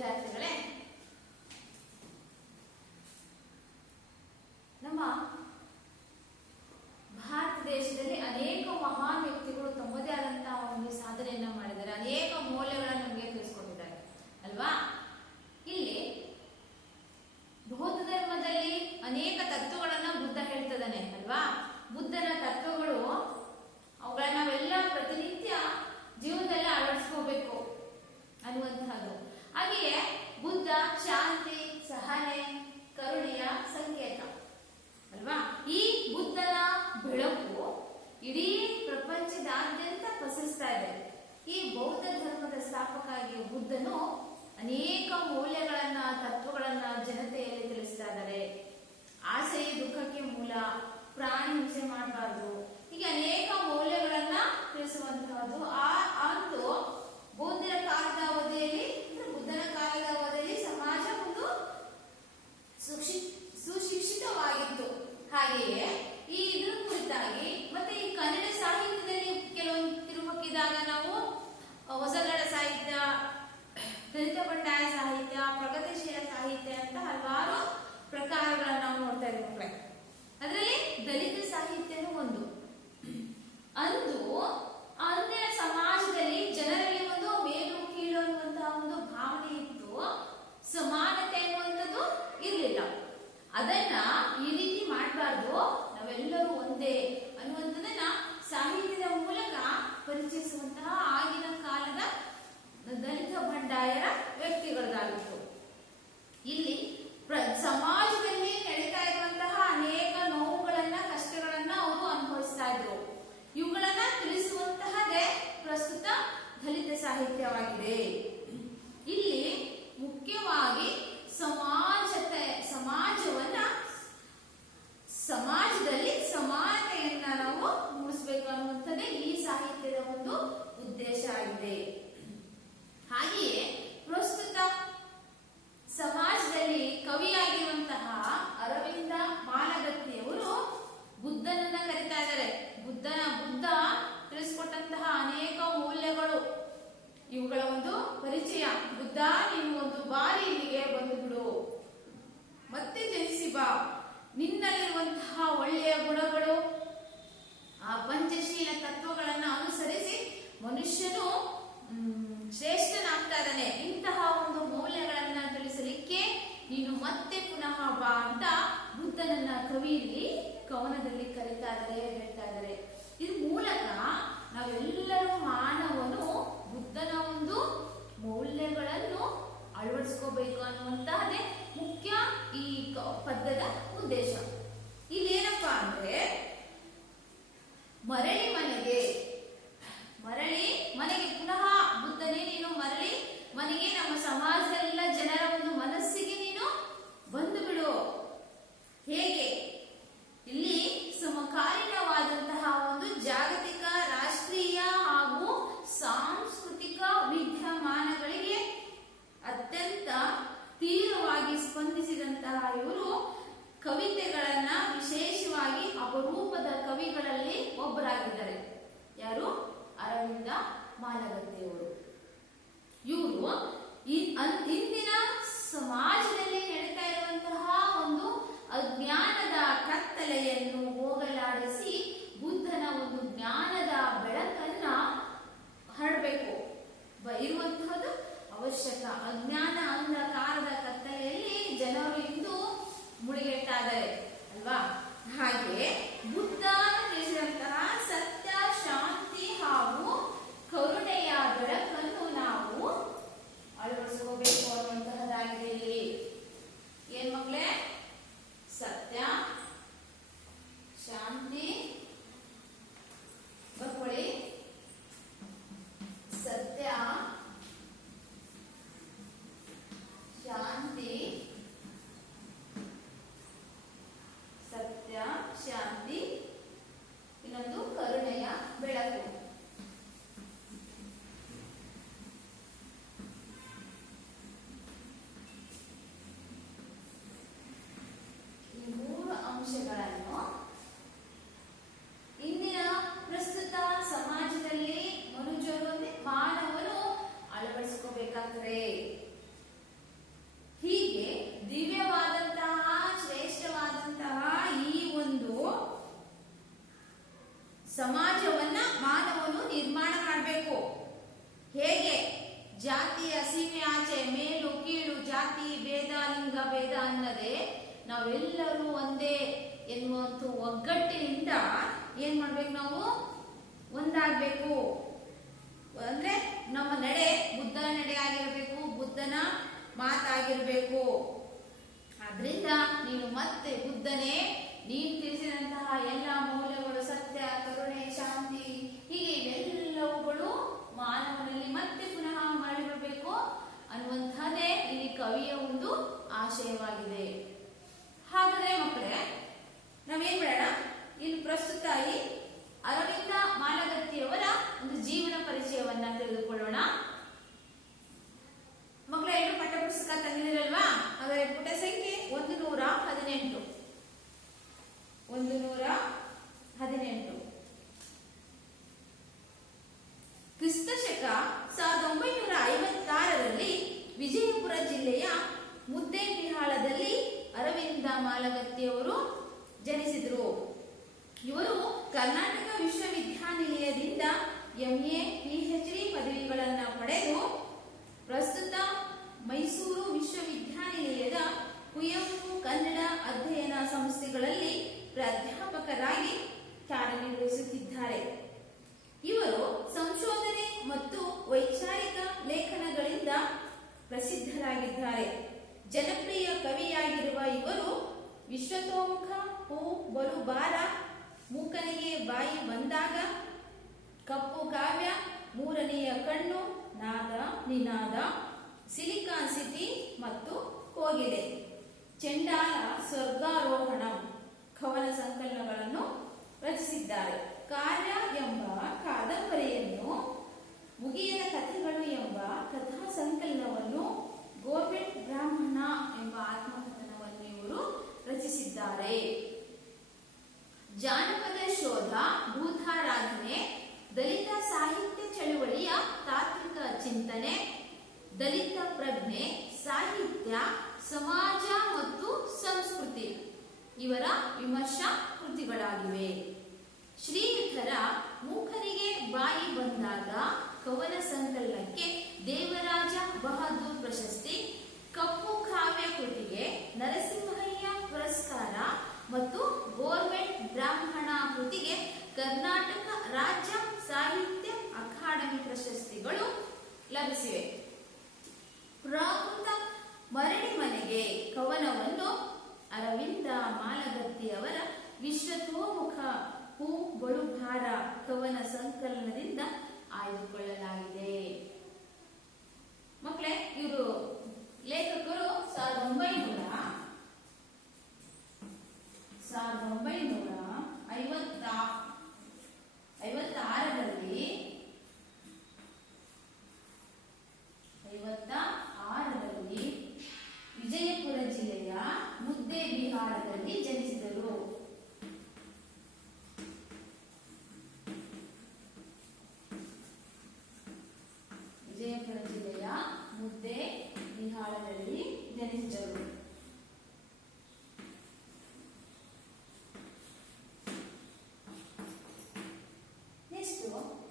ವಿದ್ಯಾರ್ಥಿಗಳೇ, ನಮ್ಮ ಭಾರತ ದೇಶದಲ್ಲಿ ಅನೇಕ ಮಹಾನ್ ವ್ಯಕ್ತಿಗಳು ತಮ್ಮದೇ ಆದಂತಹ ಒಂದು ಸಾಧನೆಯನ್ನ ಮಾಡಿದ್ದಾರೆ. ಅನೇಕ ಮೌಲ್ಯಗಳನ್ನು ನಮಗೆ ತಿಳಿಸ್ಕೊಟ್ಟಿದ್ದಾರೆ ಅಲ್ವಾ. ಇಲ್ಲಿ ಬೌದ್ಧ ಧರ್ಮದಲ್ಲಿ ಅನೇಕ ತತ್ವಗಳನ್ನ ಬುದ್ಧ ಹೇಳ್ತಿದ್ದಾನೆ ಅಲ್ವಾ. ಬುದ್ಧನ ತತ್ವಗಳು ಅವುಗಳನ್ನ ನಾವೆಲ್ಲ ಪ್ರತಿನಿತ್ಯ ಜೀವನದಲ್ಲಿ ಅಳವಡಿಸ್ಕೋಬೇಕು ಅನ್ನುವಂತಹದ್ದು. ಹಾಗೆಯೇ ಬುದ್ಧ ಶಾಂತಿ, ಸಹನೆ, ಕರುಣೆಯ ಸಂಕೇತ ಅಲ್ವಾ. ಈ ಬುದ್ಧನ ಬೆಳಕು ಇಡೀ ಪ್ರಪಂಚದಾದ್ಯಂತ ಪಸರಿಸ್ತಾ ಇದೆ. ಈ ಬೌದ್ಧ ಧರ್ಮದ ಸ್ಥಾಪಕಾಗಿಯ ಬುದ್ಧನು ಅನೇಕ ಮೌಲ್ಯಗಳನ್ನ, ತತ್ವಗಳನ್ನ ಜನತೆಯಲ್ಲಿ ತಿಳಿಸ್ತಾ ಇದ್ದಾರೆ. ಆಸೆಯೇ ದುಃಖಕ್ಕೆ ಮೂಲ, ಪ್ರಾಣಿ ಹಿಂಸೆ ಮಾಡಬಾರ್ದು, ಹೀಗೆ ಅನೇಕ ಮೌಲ್ಯಗಳನ್ನ ತಿಳಿಸುವಂತಹದ್ದು. ಅಂದು ಬೌದ್ಧನ ಕಾಲದ ಅವಧಿಯಲ್ಲಿ, ಬುದ್ಧನ ಕಾಲದ ಅವಧಿಯಲ್ಲಿ ಸಮಾಜ ಒಂದು ಸುಶಿಕ್ಷಿತವಾಗಿತ್ತು. ಹಾಗೆಯೇ ಈ ಇದ್ರ ಕುರಿತಾಗಿ ಮತ್ತೆ ಈ ಕನ್ನಡ ಸಾಹಿತ್ಯದಲ್ಲಿ ಕೆಲವೊಂದು ತಿರುಮುಕಿದಾಗ ನಾವು ಹೊಸಗಡ ಸಾಹಿತ್ಯ, ದಲಿತ ಬಂಡಾಯ ಸಾಹಿತ್ಯ, ಪ್ರಗತಿಶೀಲ ಸಾಹಿತ್ಯ ಅಂತ ಹಲವಾರು ಪ್ರಕಾರಗಳನ್ನು ನಾವು ನೋಡ್ತಾ ಇದ್ದೀವಿ ಮಕ್ಕಳೇ. ಅದರಲ್ಲಿ ದಲಿತ ಸಾಹಿತ್ಯನೂ ಒಂದು. ಅಂದಿನ ಸಮಾಜದಲ್ಲಿ ಜನರಲ್ಲಿ ಒಂದು ಮೇಲು ಕೀಳು ಅನ್ನುವಂತಹ ಒಂದು ಭಾವನೆ ಇತ್ತು. ಸಮಾನತೆ ಅನ್ನುವಂಥದ್ದು ಇರಲಿಲ್ಲ. ಅದನ್ನ ಈ ರೀತಿ ಮಾಡಬಾರ್ದು, ನಾವೆಲ್ಲರೂ ಒಂದೇ ಅನ್ನುವಂಥದ್ದನ್ನ ಸಾಹಿತ್ಯದ ಮೂಲಕ ಪರಿಚಯಿಸುವಂತಹ ಆಗಿನ ಕಾಲದ ದಲಿತ ಬಂಡಾಯರ ವ್ಯಕ್ತಿಗಳಾಗಿತ್ತು. ಇಲ್ಲಿ ಸಮಾಜದಲ್ಲಿ ನಡೀತಾ ಇರುವಂತಹ ಅನೇಕ ನೋವುಗಳನ್ನ, ಕಷ್ಟಗಳನ್ನ ಅವರು ಅನುಭವಿಸ್ತಾ ಇದ್ರು. ಇವುಗಳನ್ನ ತಿಳಿಸುವಂತಹದೇ ಪ್ರಸ್ತುತ ದಲಿತ ಸಾಹಿತ್ಯವಾಗಿದೆ. ಇಲ್ಲಿ ಮುಖ್ಯವಾಗಿ ಸಮಾಜದಲ್ಲಿ ಸಮಾನತೆಯನ್ನ ನಾವು ಮೂಡಿಸಬೇಕು ಅನ್ನುವಂಥದ್ದೇ ಈ ಸಾಹಿತ್ಯದ ಒಂದು ಉದ್ದೇಶ ಆಗಿದೆ. ಹಾಗೆಯೇ ಪ್ರಸ್ತುತ ಸಮಾಜದಲ್ಲಿ ಕವಿಯಾಗಿರುವಂತಹ ಅರವಿಂದ ಮಾಲಗತ್ತಿಯವರು ಬುದ್ಧನನ್ನ ಕರೀತಾ ಇದ್ದಾರೆ. ಬುದ್ಧ ತಿಳಿಸ್ಕೊಟ್ಟಂತಹ ಅನೇಕ ಮೌಲ್ಯಗಳು, ಇವುಗಳ ಒಂದು ಪರಿಚಯ. ಬುದ್ಧ, ನೀನು ಒಂದು ಬಾರಿ ಇಲ್ಲಿಗೆ ಬಂದು ಬಿಡು, ಮತ್ತೆ ಜನಿಸಿ ಬಾ. ನಿನ್ನಲ್ಲಿರುವಂತಹ ಒಳ್ಳೆಯ ಗುಣಗಳು, ಆ ಪಂಚಶೀಲ ತತ್ವಗಳನ್ನ ಅನುಸರಿಸಿ ಮನುಷ್ಯನು ಶ್ರೇಷ್ಠನಾಗ್ತಾ ಇದ್ದಾನೆ. ಇಂತಹ ಒಂದು ಮೌಲ್ಯಗಳನ್ನ ತಿಳಿಸಲಿಕ್ಕೆ ನೀನು ಮತ್ತೆ ಪುನಃ ಬಾ ಅಂತ ಬುದ್ಧನನ್ನ ಕವಿಯಲ್ಲಿ ಕವನದಲ್ಲಿ ಕರೀತಾ ಇದ್ದಾರೆ, ಹೇಳ್ತಾ ಇದ್ದಾರೆ. ಇದ್ರ ಮೂಲಕ ನಾವೆಲ್ಲರೂ ಮಾನವನು ಬುದ್ಧನ ಒಂದು ಮೌಲ್ಯಗಳನ್ನು ಅಳವಡಿಸ್ಕೋಬೇಕು ಅನ್ನುವಂತಹದೇ ಮುಖ್ಯ ಈ ಪದ್ಯದ ಉದ್ದೇಶ. ಇಲ್ಲೇನಪ್ಪಾ ಅಂದ್ರೆ, ಮರಳಿ ಮನೆಗೆ ಪುನಃ ಬುದ್ಧನೇ ನೀನು ಮರಳಿ ಮನೆಗೆ, ನಮ್ಮ ಸಮಾಜದಲ್ಲ ಜನರ ಒಂದು ಮನಸ್ಸಿಗೆ ನೀನು ಬಂದು ಬಿಡು. ಹೇಗೆ? ಇಲ್ಲಿ ಸಮಕಾಲೀನವಾದಂತಹ ಒಂದು ಜಾಗತಿಕ, ರಾಷ್ಟ್ರೀಯ ಹಾಗೂ ಸಾಂಸ್ಕೃತಿಕ ವಿದ್ಯಮಾನಗಳಿಗೆ ಅತ್ಯಂತ ತೀವ್ರವಾಗಿ ಸ್ಪಂದಿಸಿದಂತಹ ಇವರು ಕವಿತೆಗಳನ್ನ, ವಿಶೇಷವಾಗಿ ಅಪರೂಪದ ಕವಿಗಳಲ್ಲಿ ಒಬ್ಬರಾಗಿದ್ದಾರೆ. ಯಾರು? ಅರವಿಂದ ಮಾಲಗತ್ತಿಯವರು. ಇವರು ಇಂದಿನ ಸಮಾಜದಲ್ಲಿ ನಡೀತಾ ಇರುವಂತಹ ಒಂದು ಅಜ್ಞಾನದ ಕತ್ತಲೆಯನ್ನು ಹೋಗಲಾಡಿಸಿ ಬುದ್ಧನ ಒಂದು ಜ್ಞಾನದ ಬೆಳಕನ್ನ ಹರಡಬೇಕು ಇರುವಂತಹದ್ದು ಅವಶ್ಯಕ. ಅಜ್ಞಾನ ಅಂಧಕಾರದ ಕತ್ತಲೆಯಲ್ಲಿ ಜನರು ಇಂದು ಮುಳುಗೆಡ್ತಾ ಇದ್ದಾರೆ ಅಲ್ವಾ. ಹಾಗೆ ಬುದ್ಧ ತಿಳಿಸಿದಂತಹ ಸತ್ಯ, ಶಾಂತಿ ಹಾಗೂ ಕರುಣೆಯ ಬೆಳಕನ್ನು ನಾವು ಅಳವಡಿಸ್ಕೋಬೇಕು ಅನ್ನುವಂತಹದ್ದಾಗಿದೆ. ಇಲ್ಲಿ ಏನ್ ಮಕ್ಕಳೇ? ಸತ್ಯ, ಶಾಂತಿ, ಬರ್ಕೊಳ್ಳಿ. ಸತ್ಯ, ಶಾಂತಿ, ಇನ್ನೊಂದು ಕರುಣೆಯ ಬೆಳಕು. ಈ ಮೂರು ಅಂಶಗಳನ್ನು ಇಂದಿನ ಪ್ರಸ್ತುತ ಸಮಾಜದಲ್ಲಿ ಮಾನವನು ಅಳವಡಿಸಿಕೋಬೇಕಾಗ್ತದೆ. ಜಾತಿಯ ಸೀಮೆ ಆಚೆ ಮೇಲು ಕೀಳು ಜಾತಿ ಭೇದ ಲಿಂಗ ಭೇದ ಅನ್ನದೆ ನಾವೆಲ್ಲರೂ ಒಂದೇ ಎನ್ನುವಂತ ಒಗ್ಗಟ್ಟಿನಿಂದ ಏನ್ ಮಾಡ್ಬೇಕು, ನಾವು ಒಂದಾಗ್ಬೇಕು. ಅಂದ್ರೆ ನಮ್ಮ ನಡೆ ಬುದ್ಧನ ನಡೆ ಆಗಿರಬೇಕು, ಬುದ್ಧನ ಮಾತಾಗಿರ್ಬೇಕು. ಆದ್ರಿಂದ ನೀನು ಮತ್ತೆ ಬುದ್ಧನೇ ನೀನು ತಿಳಿಸಿದಂತಹ ಎಲ್ಲ ಮೌಲ್ಯಗಳು, ಸತ್ಯ, ಕರುಣೆ, ಶಾಂತಿ, ಹೀಗೆ ಇವೆಲ್ಲವುಗಳು ಮಾನವನಲ್ಲಿ ಮತ್ತೆ ಪುನಃ ಮರಳಿ ಬರಬೇಕು ಅನ್ನುವಂಥದ್ದೇ ಇಲ್ಲಿ ಕವಿಯ ಒಂದು ಆಶಯವಾಗಿದೆ. ಹಾಗಾದ್ರೆ ಮಕ್ಕಳೇ, ನಾವೇನ್ ಮಾಡೋಣ, ಇಲ್ಲಿ ಪ್ರಸ್ತುತ ಈ ಅರವಿಂದ ಮಾಲಗತ್ತಿಯವರ ಒಂದು ಜೀವನ ಪರಿಚಯವನ್ನ ತಿಳಿದುಕೊಳ್ಳೋಣ. ಮಕ್ಕಳೇ, ಎಲ್ಲರೂ ಪಠ್ಯಪುಸ್ತಕ ತಂದಿರಲ್ವಾ? ಹಾಗಾದ್ರೆ ಪುಟ ಸಂಖ್ಯೆ 118. 118 ಕ್ರಿಸ್ತಶಕ 1956ರಲ್ಲಿ ವಿಜಯಪುರ ಜಿಲ್ಲೆಯ ಮುದ್ದೇಬಿಹಾಳದಲ್ಲಿ ಅರವಿಂದ ಮಾಲಗತ್ತಿಯವರು ಜನಿಸಿದರು. ಇವರು ಕರ್ನಾಟಕ ವಿಶ್ವವಿದ್ಯಾನಿಲಯದಿಂದ MA PhD ಪದವಿಗಳನ್ನು ಪಡೆದು ಪ್ರಸ್ತುತ ಮೈಸೂರು ವಿಶ್ವವಿದ್ಯಾನಿಲಯದ ಕುವೆಂಪು ಕನ್ನಡ ಅಧ್ಯಯನ ಸಂಸ್ಥೆಗಳಲ್ಲಿ ಪ್ರಾಧ್ಯಾಪಕರಾಗಿ ಕಾರ್ಯನಿರ್ವಹಿಸುತ್ತಿದ್ದಾರೆ. ಇವರು ಸಂಶೋಧನೆ ಮತ್ತು ವೈಚಾರಿಕ ಲೇಖನಗಳಿಂದ ಪ್ರಸಿದ್ಧರಾಗಿದ್ದಾರೆ. ಜನಪ್ರಿಯ ಕವಿಯಾಗಿರುವ ಇವರು ವಿಶ್ವತೋಮುಖ, ಹೂ ಬಲು ಬಾರ, ಮೂಕನಿಗೆ ಬಾಯಿ ಬಂದಾಗ, ಕಪ್ಪು ಕಾವ್ಯ, ಮೂರನೆಯ ಕಣ್ಣು, ನಾದ ನಿನಾದ, ಸಿಲಿಕಾನ್ ಸಿಟಿ ಮತ್ತು ಕೋಗಿಲೆ, ಚೆಂಡಾಲ ಸ್ವರ್ಗಾರೋಹಣ ಕವನ ಸಂಕಲನಗಳನ್ನು ರಚಿಸಿದ್ದಾರೆ. ಕಾರ್ಯ ಎಂಬ ಕಾದಂಬರಿಯನ್ನು, ಮುಗಿಯದ ಕಥೆಗಳು ಎಂಬ ಕಥಾ ಸಂಕಲನವನ್ನು, ಗೋರ್ಮೆಂಟ್ ಬ್ರಾಹ್ಮಣ ಎಂಬ ಆತ್ಮಕಥನವನ್ನು ಇವರು ರಚಿಸಿದ್ದಾರೆ. ಜಾನಪದ ಶೋಧ, ಭೂತಾರಾಧನೆ, ದಲಿತ ಸಾಹಿತ್ಯ ಚಳುವಳಿಯ ತಾತ್ವಿಕ ಚಿಂತನೆ, ದಲಿತ ಪ್ರಜ್ಞೆ, ಸಾಹಿತ್ಯ, ಸಮಾಜ ಮತ್ತು ಸಂಸ್ಕೃತಿ ಇವರ ವಿಮರ್ಶಾ ಕೃತಿಗಳಾಗಿವೆ. ಶ್ರೀಯುತರ ಮೂಕನಿಗೆ ಬಾಯಿ ಬಂದಾಗ ಕವನ ಸಂಕಲನಕ್ಕೆ ದೇವರಾಜ ಬಹದ್ದೂರ್ ಪ್ರಶಸ್ತಿ, ಕಪ್ಪು ಕಾವ್ಯ ಕೃತಿಗೆ ನರಸಿಂಹಯ್ಯ ಪುರಸ್ಕಾರ ಮತ್ತು ಗೋರ್ಮೆಂಟ್ ಬ್ರಾಹ್ಮಣ ಕೃತಿಗೆ ಕರ್ನಾಟಕ ರಾಜ್ಯ ಸಾಹಿತ್ಯ ಅಕಾಡೆಮಿ ಪ್ರಶಸ್ತಿಗಳು ಲಭಿಸಿವೆ. ಪ್ರಾಕೃತ ಮರಳಿ ಮನೆಗೆ ಕವನವನ್ನು ಅರವಿಂದ ಮಾಲಗತ್ತಿಯವರ ವಿಶ್ವತೋಮುಖ, ಹೂ ಬಳು ಭಾರ ಕವನ ಸಂಕಲನದಿಂದ ಆಯ್ದುಕೊಳ್ಳಲಾಗಿದೆ. ಮಕ್ಕಳೇ, ಇವರು ಲೇಖಕರು 1956ರಲ್ಲಿ ವಿಜಯಪುರ ಜಿಲ್ಲೆಯ ಮುದ್ದೇಬಿಹಾಳದಲ್ಲಿ ಜನಿಸಿದರು. ವಿಜಯಪುರ ಜಿಲ್ಲೆಯ ಮುದ್ದೇಬಿಹಾಳದಲ್ಲಿ ಜನಿಸಿದರು. ನೆಕ್ಸ್ಟ್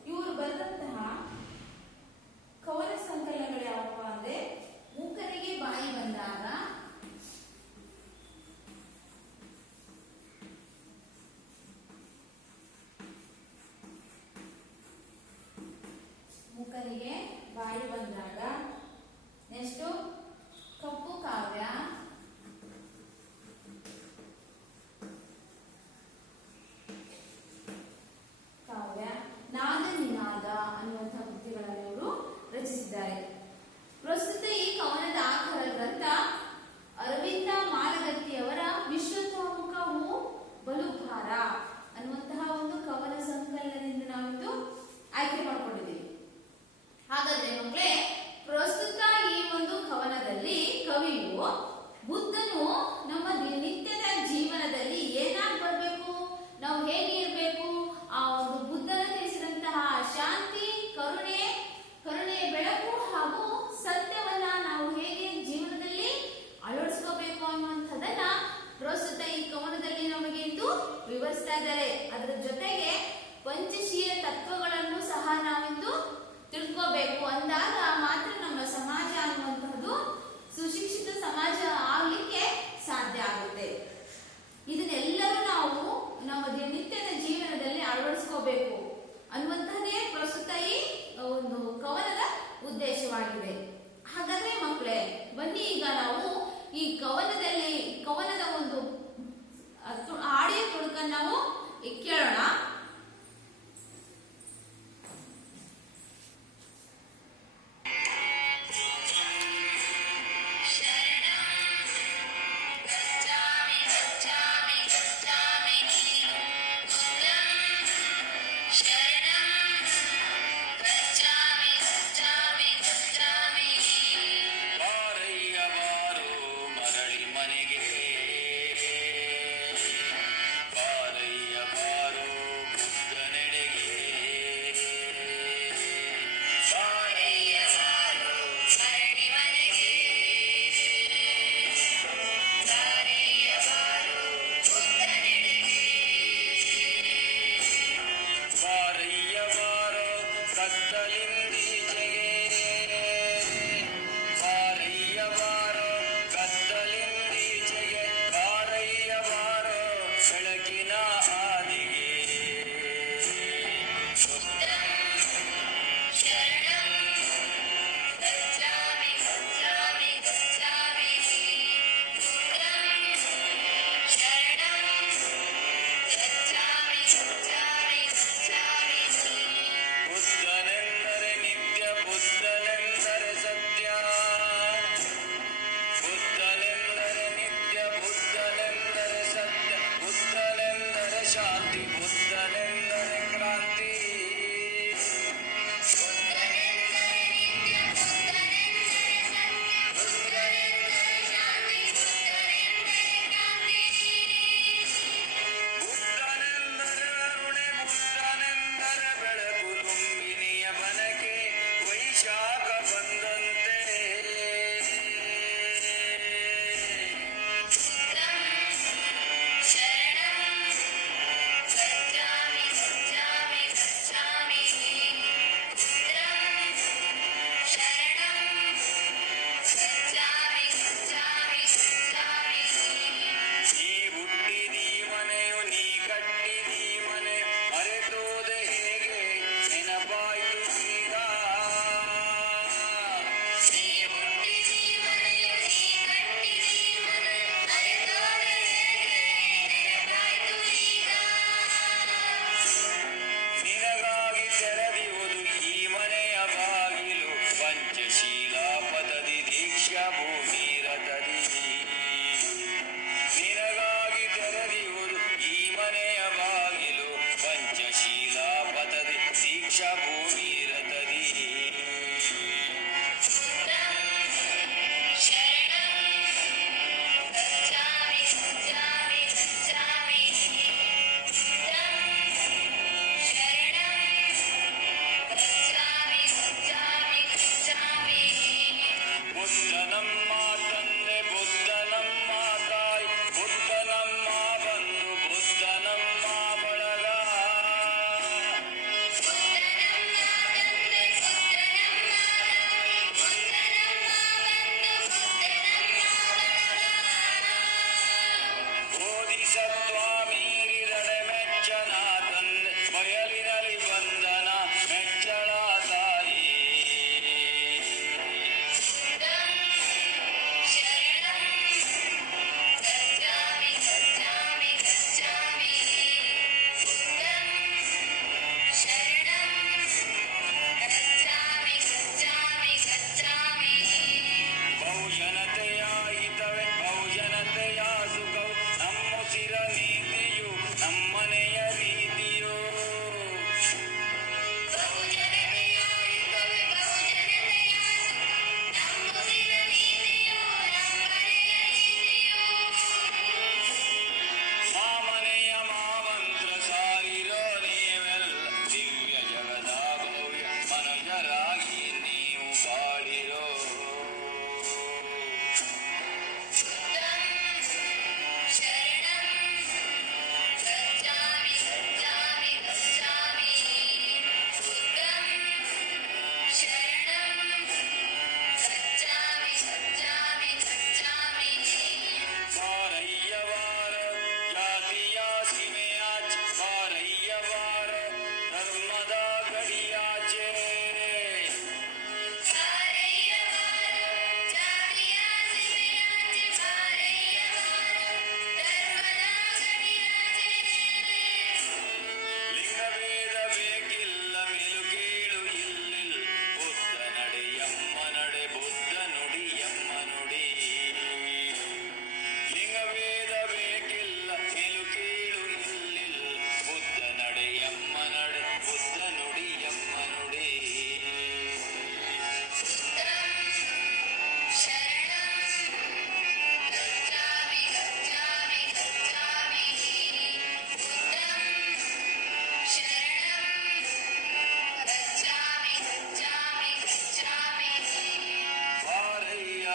ಇವರು ಬರೆದಂತಹ ಕವನ ಸಂಕಲನಗಳು ಯಾವಪ್ಪ ಅಂದ್ರೆ, ಮೂಕರಿಗೆ ಬಾಯಿ ಬಂದಾಗ, ಮೂಕರಿಗೆ ಬಾಯಿ ಬಂದಾಗ, ನೆಕ್ಸ್ಟ್ ಕಪ್ಪು ಕಾವ್ಯ, ನಾದ ನಿನಾದ ಅನ್ನುವಂತಹ ಕೃತಿಗಳನ್ನು ಇವರು ರಚಿಸಿದ್ದಾರೆ. ಪ್ರಸ್ತುತ ಈ ಕವನದ ಆಧಾರ ಗ್ರಂಥ ಅರವಿಂದ ಮಾಲಗತ್ತಿಯವರ ವಿಶ್ವತೋಮುಖ, ಹೂ ಬಲು ಭಾರ ಅನ್ನುವಂತಹ ಒಂದು ಕವನ ಸಂಕಲನದಿಂದ ನಾವಿಂದು ಆಯ್ಕೆ ಮಾಡಿಕೊಂಡಿದ್ದೀವಿ. ಹಾಗಾದ್ರೆ ಮಕ್ಕಳೇ, ಪ್ರಸ್ತುತ ಈ ಒಂದು ಕವನದಲ್ಲಿ ಕವಿಯು ಬುದ್ಧನು ನಮ್ಮ ನಿತ್ಯದ ಜೀವನದಲ್ಲಿ ಏನಾಗಿ ಬರಬೇಕು, ನಾವು ಹೇಗೆ ಇರಬೇಕು, ಆ ಒಂದು ಬುದ್ಧನ ತಿಳಿಸಿದಂತಹ ಶಾಂತಿ, ಕರುಣೆಯ ಬೆಳಕು ಹಾಗೂ ಸತ್ಯವನ್ನ ನಾವು ಹೇಗೆ ಜೀವನದಲ್ಲಿ ಅಳವಡಿಸ್ಕೋಬೇಕು ಅನ್ನುವಂಥದ್ದನ್ನ ಪ್ರಸ್ತುತ ಈ ಕವನದಲ್ಲಿ ನಮಗೆ ಇಂದು ವಿವರಿಸ್ತಾ ಇದ್ದಾರೆ. ಅದರ ಜೊತೆಗೆ ಪಂಚಶೀಲ ತತ್ವಗಳನ್ನು ಸಹ ನಾವಿಂದು ತಿಳ್ಕೋಬೇಕು. ಅಂದಾಗ ಮಾತ್ರ ಆಗಿದೆ. ಹಾಗಾದ್ರೆ ಮಕ್ಕಳೇ ಬನ್ನಿ ಈಗ ನಾವು ಈ ಕವನದ ಒಂದು ಆಡಿಯೋ ತುಣುಕನ್ನು ನಾವು ಕೇಳೋಣ.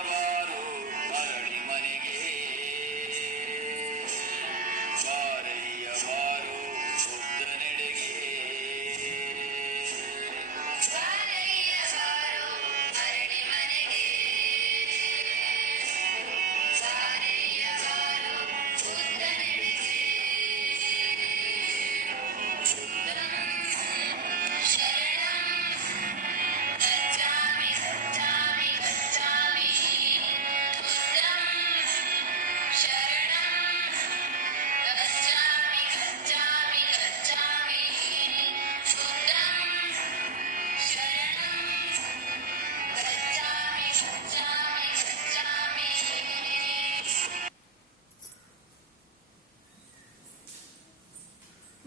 ಬಾರೋ ಮರಳಿ ಮನೆಗೆ ಬಾರಯ್ಯ ಬಾರೋ ಬುದ್ಧನೆಡೆಗೆ ಬಾರಯ್ಯ ಬಾರೋ ಮರಳಿ ಮನೆಗೆ ಬಾರಯ್ಯ ಬಾರೋ ಬುದ್ಧನೆಡೆಗೆ ಶರಣಂ ಗಚ್ಚಾಮಿ ಗಚ್ಚಾಮಿ ಗಚ್ಚಾಮಿ ಬುದ್ಧಂ ಶರಣಂ ಗಚ್ಚಾಮಿ ಗಚ್ಚಾಮಿ ಗಚ್ಚಾಮಿ ಬುದ್ಧಂ ಶರಣಂ ಗಚ್ಚಾಮಿ ಗಚ್ಚಾಮಿ ಗಚ್ಚಾಮಿ.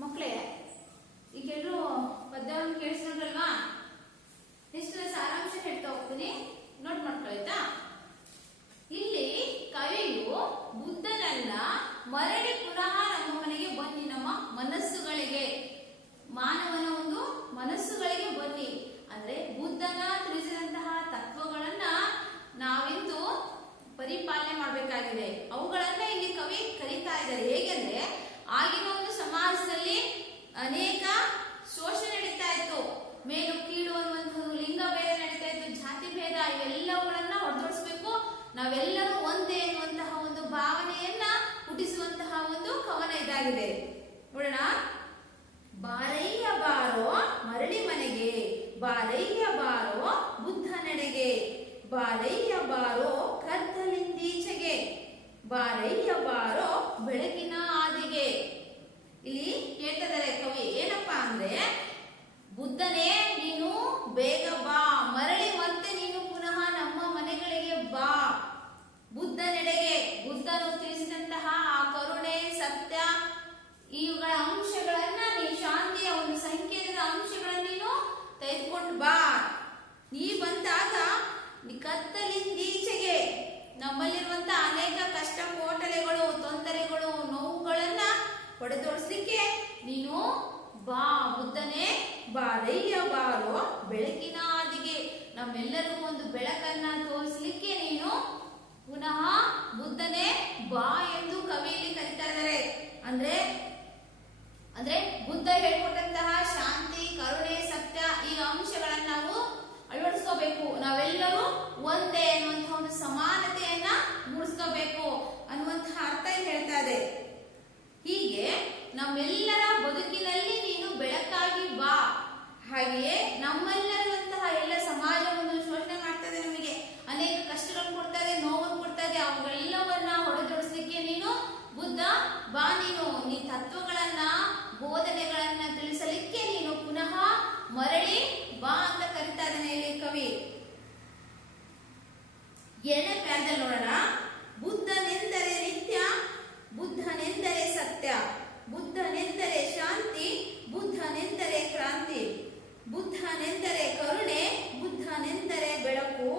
ಮಕ್ಕಳೇ, ಈಗ ಎಲ್ಲರೂ ಪದ್ಯವನ್ನು ಕೇಳಿಸಿದ್ರಲ್ವಾ? ನೆಕ್ಸ್ಟ್ ಸಾರಾಂಶ ಹೇಳ್ತಾ ಹೋಗ್ತೀನಿ, ನೋಟ್ ಮಾಡ್ಕೊಳ್ತಾ. ಇಲ್ಲಿ ಕವಿಯು ಬುದ್ಧನಲ್ಲ ಮರಳಿ ಪುನಃ ನಮ್ಮ ಮನೆಗೆ ಬನ್ನಿ, ನಮ್ಮ ಮನಸ್ಸುಗಳಿಗೆ, ಮಾನವನ ಒಂದು ಮನಸ್ಸುಗಳಿಗೆ ಬನ್ನಿ. ಅಂದ್ರೆ ಬುದ್ಧನ ತಿಳಿಸಿದಂತಹ ತತ್ವಗಳನ್ನ ನಾವಿಂದು ಪರಿಪಾಲನೆ ಮಾಡಬೇಕಾಗಿದೆ. ಅವುಗಳನ್ನ ಇಲ್ಲಿ ಕವಿ ಕರೀತಾ ಇದ್ದಾರೆ. ಹೇಗೆಂದ್ರೆ ಆಗಿನ ಒಂದು ಸಮಾಜದಲ್ಲಿ ಅನೇಕ ಶೋಷಣೆ ನಡೀತಾ ಇತ್ತು, ಮೇಲು ಕೀಳು ಅನ್ನುವಂಥದ್ದು, ಲಿಂಗ ಭೇದ ನಡೀತಾ ಇತ್ತು, ಜಾತಿ ಭೇದ, ಇವೆಲ್ಲವುಗಳನ್ನ ಹೊರತೋಡಿಸ್ಬೇಕು, ನಾವೆಲ್ಲರೂ ಒಂದೇ ಎನ್ನುವಂತಹ ಒಂದು ಭಾವನೆಯನ್ನ ಹುಟ್ಟಿಸುವಂತಹ ಒಂದು ಕವನ ಇದಾಗಿದೆ. ನೋಡೋಣ. ಬಾರಯ್ಯ ಬಾರೋ ಮರಳಿ ಮನೆಗೆ, ಬಾರಯ್ಯ ಬಾರೋ ಬುದ್ಧನೆಡೆಗೆ, ಬಾರಯ್ಯ ಬಾರೋ ಕತ್ತಲಿಂದೀಚೆಗೆ, ಬಾರಯ್ಯ ಬಾರೋ ಬೆಳಕಿನ ಹಾದಿಗೆ. ಇಲ್ಲಿ ಹೇಳ್ತಿದ್ದಾರೆ ಕವಿ, ಏನಪ್ಪಾ ಅಂದ್ರೆ ಬುದ್ಧನೇ ನೀನು ಬೇಗ ಬಾ, ಮರಳಿ ಮತ್ತೆ ನೀನು ಪುನಃ ನಮ್ಮ ಮನೆಗಳಿಗೆ ಬಾ. ಬುದ್ಧನೆಡೆಗೆ, ಬುದ್ಧನು ತಿಳಿಸಿದಂತಹ ಆ ಕರುಣೆ, ಸತ್ಯ, ಇವುಗಳ ಅಂಶಗಳನ್ನ ನೀ ಶಾಂತಿಯ ಒಂದು ಸಂಕೇತದ ಅಂಶಗಳನ್ನ ನೀನು ತೆಗೆದುಕೊಂಡು ಬಾ. ನೀ ಬಂದಾಗ ಕತ್ತಲಿಂದೀಚೆಗೆ ನಮ್ಮಲ್ಲಿರುವಂತಹ ಅನೇಕ ಕಷ್ಟ ಕೋಟಲೆಗಳು, ತೊಂದರೆಗಳು, ನೋವುಗಳನ್ನ ಹೊಡೆದೋಡಿಸ್ಲಿಕ್ಕೆ ನೀನು ಬಾ. ಬುದ್ಧನೇ ಬಾರಯ್ಯ ಬಾರೋ ಬೆಳಕಿನ ಹಾದಿಗೆ, ನಮ್ಮೆಲ್ಲರಿಗೂ ಒಂದು ಬೆಳಕನ್ನ ತೋರಿಸಲಿಕ್ಕೆ ನೀನು ಪುನಃ ಬುದ್ಧನೇ ಬಾ ಎಂದು ಕವಿಯಲ್ಲಿ ಕರೀತಾ ಇದ್ದಾರೆ. ಅಂದ್ರೆ ಬುದ್ಧ ಹೇಳ್ಕೊಟ್ಟಂತಹ ಶಾಂತಿ, ಕರುಣೆ, ಸತ್ಯ ಈ ಅಂಶಗಳನ್ನ ನಾವು ಅಳವಡಿಸ್ಕೋಬೇಕು. ನಾವೆಲ್ಲರೂ ಒಂದೇ ಅನ್ನುವಂತಹ ಒಂದು ಸಮಾನತೆಯನ್ನ ಮೂಡಿಸ್ಕೋಬೇಕು ಅನ್ನುವಂತಹ ಅರ್ಥ ಹೇಳ್ತಾ ಇದೆ. ಹೀಗೆ ನಮ್ಮೆಲ್ಲರ ಬದುಕಿನಲ್ಲಿ ನೀನು ಬೆಳಕಾಗಿ ಬಾ. ಹಾಗೆಯೇ ನಮ್ಮೆಲ್ಲರಂತಹ ಎಲ್ಲ ಸಮಾಜವನ್ನು ಶೋಷಣೆ ಮಾಡ್ತದೆ, ನಮಗೆ ಅನೇಕ ಕಷ್ಟಗಳನ್ನು ಕೊಡ್ತದೆ, ನೋವನ್ನು ಕೊಡ್ತದೆ, ಅವುಗಳೆಲ್ಲವನ್ನ ಹೊಡೆದೊಡಿಸ್ಲಿಕ್ಕೆ ನೀನು ಬುದ್ಧ ಬಾ. ನೀ ತತ್ವಗಳನ್ನ, ಬೋಧನೆಗಳನ್ನ ತಿಳಿಸಲಿಕ್ಕೆ ನೀನು ಪುನಃ ಮರಳಿ ಬಾ ಅಂತ ಕರಿತಾ ಇದ್ದಾನೆ ಇಲ್ಲಿ ಕವಿ. ಎರಡನೇ ಪ್ಯಾರದಲ್ಲಿ ನೋಡೋಣ. ಬುದ್ಧನೆಂದರೆ ನಿತ್ಯ, ಬುದ್ಧನೆಂದರೆ ಸತ್ಯ, ಬುದ್ಧನೆಂದರೆ ಶಾಂತಿ, ಬುದ್ಧನೆಂದರೆ ಕ್ರಾಂತಿ, ಬುದ್ಧನೆಂದರೆ ಕರುಣೆ, ಬುದ್ಧನೆಂದರೆ ಬೆಳಕು,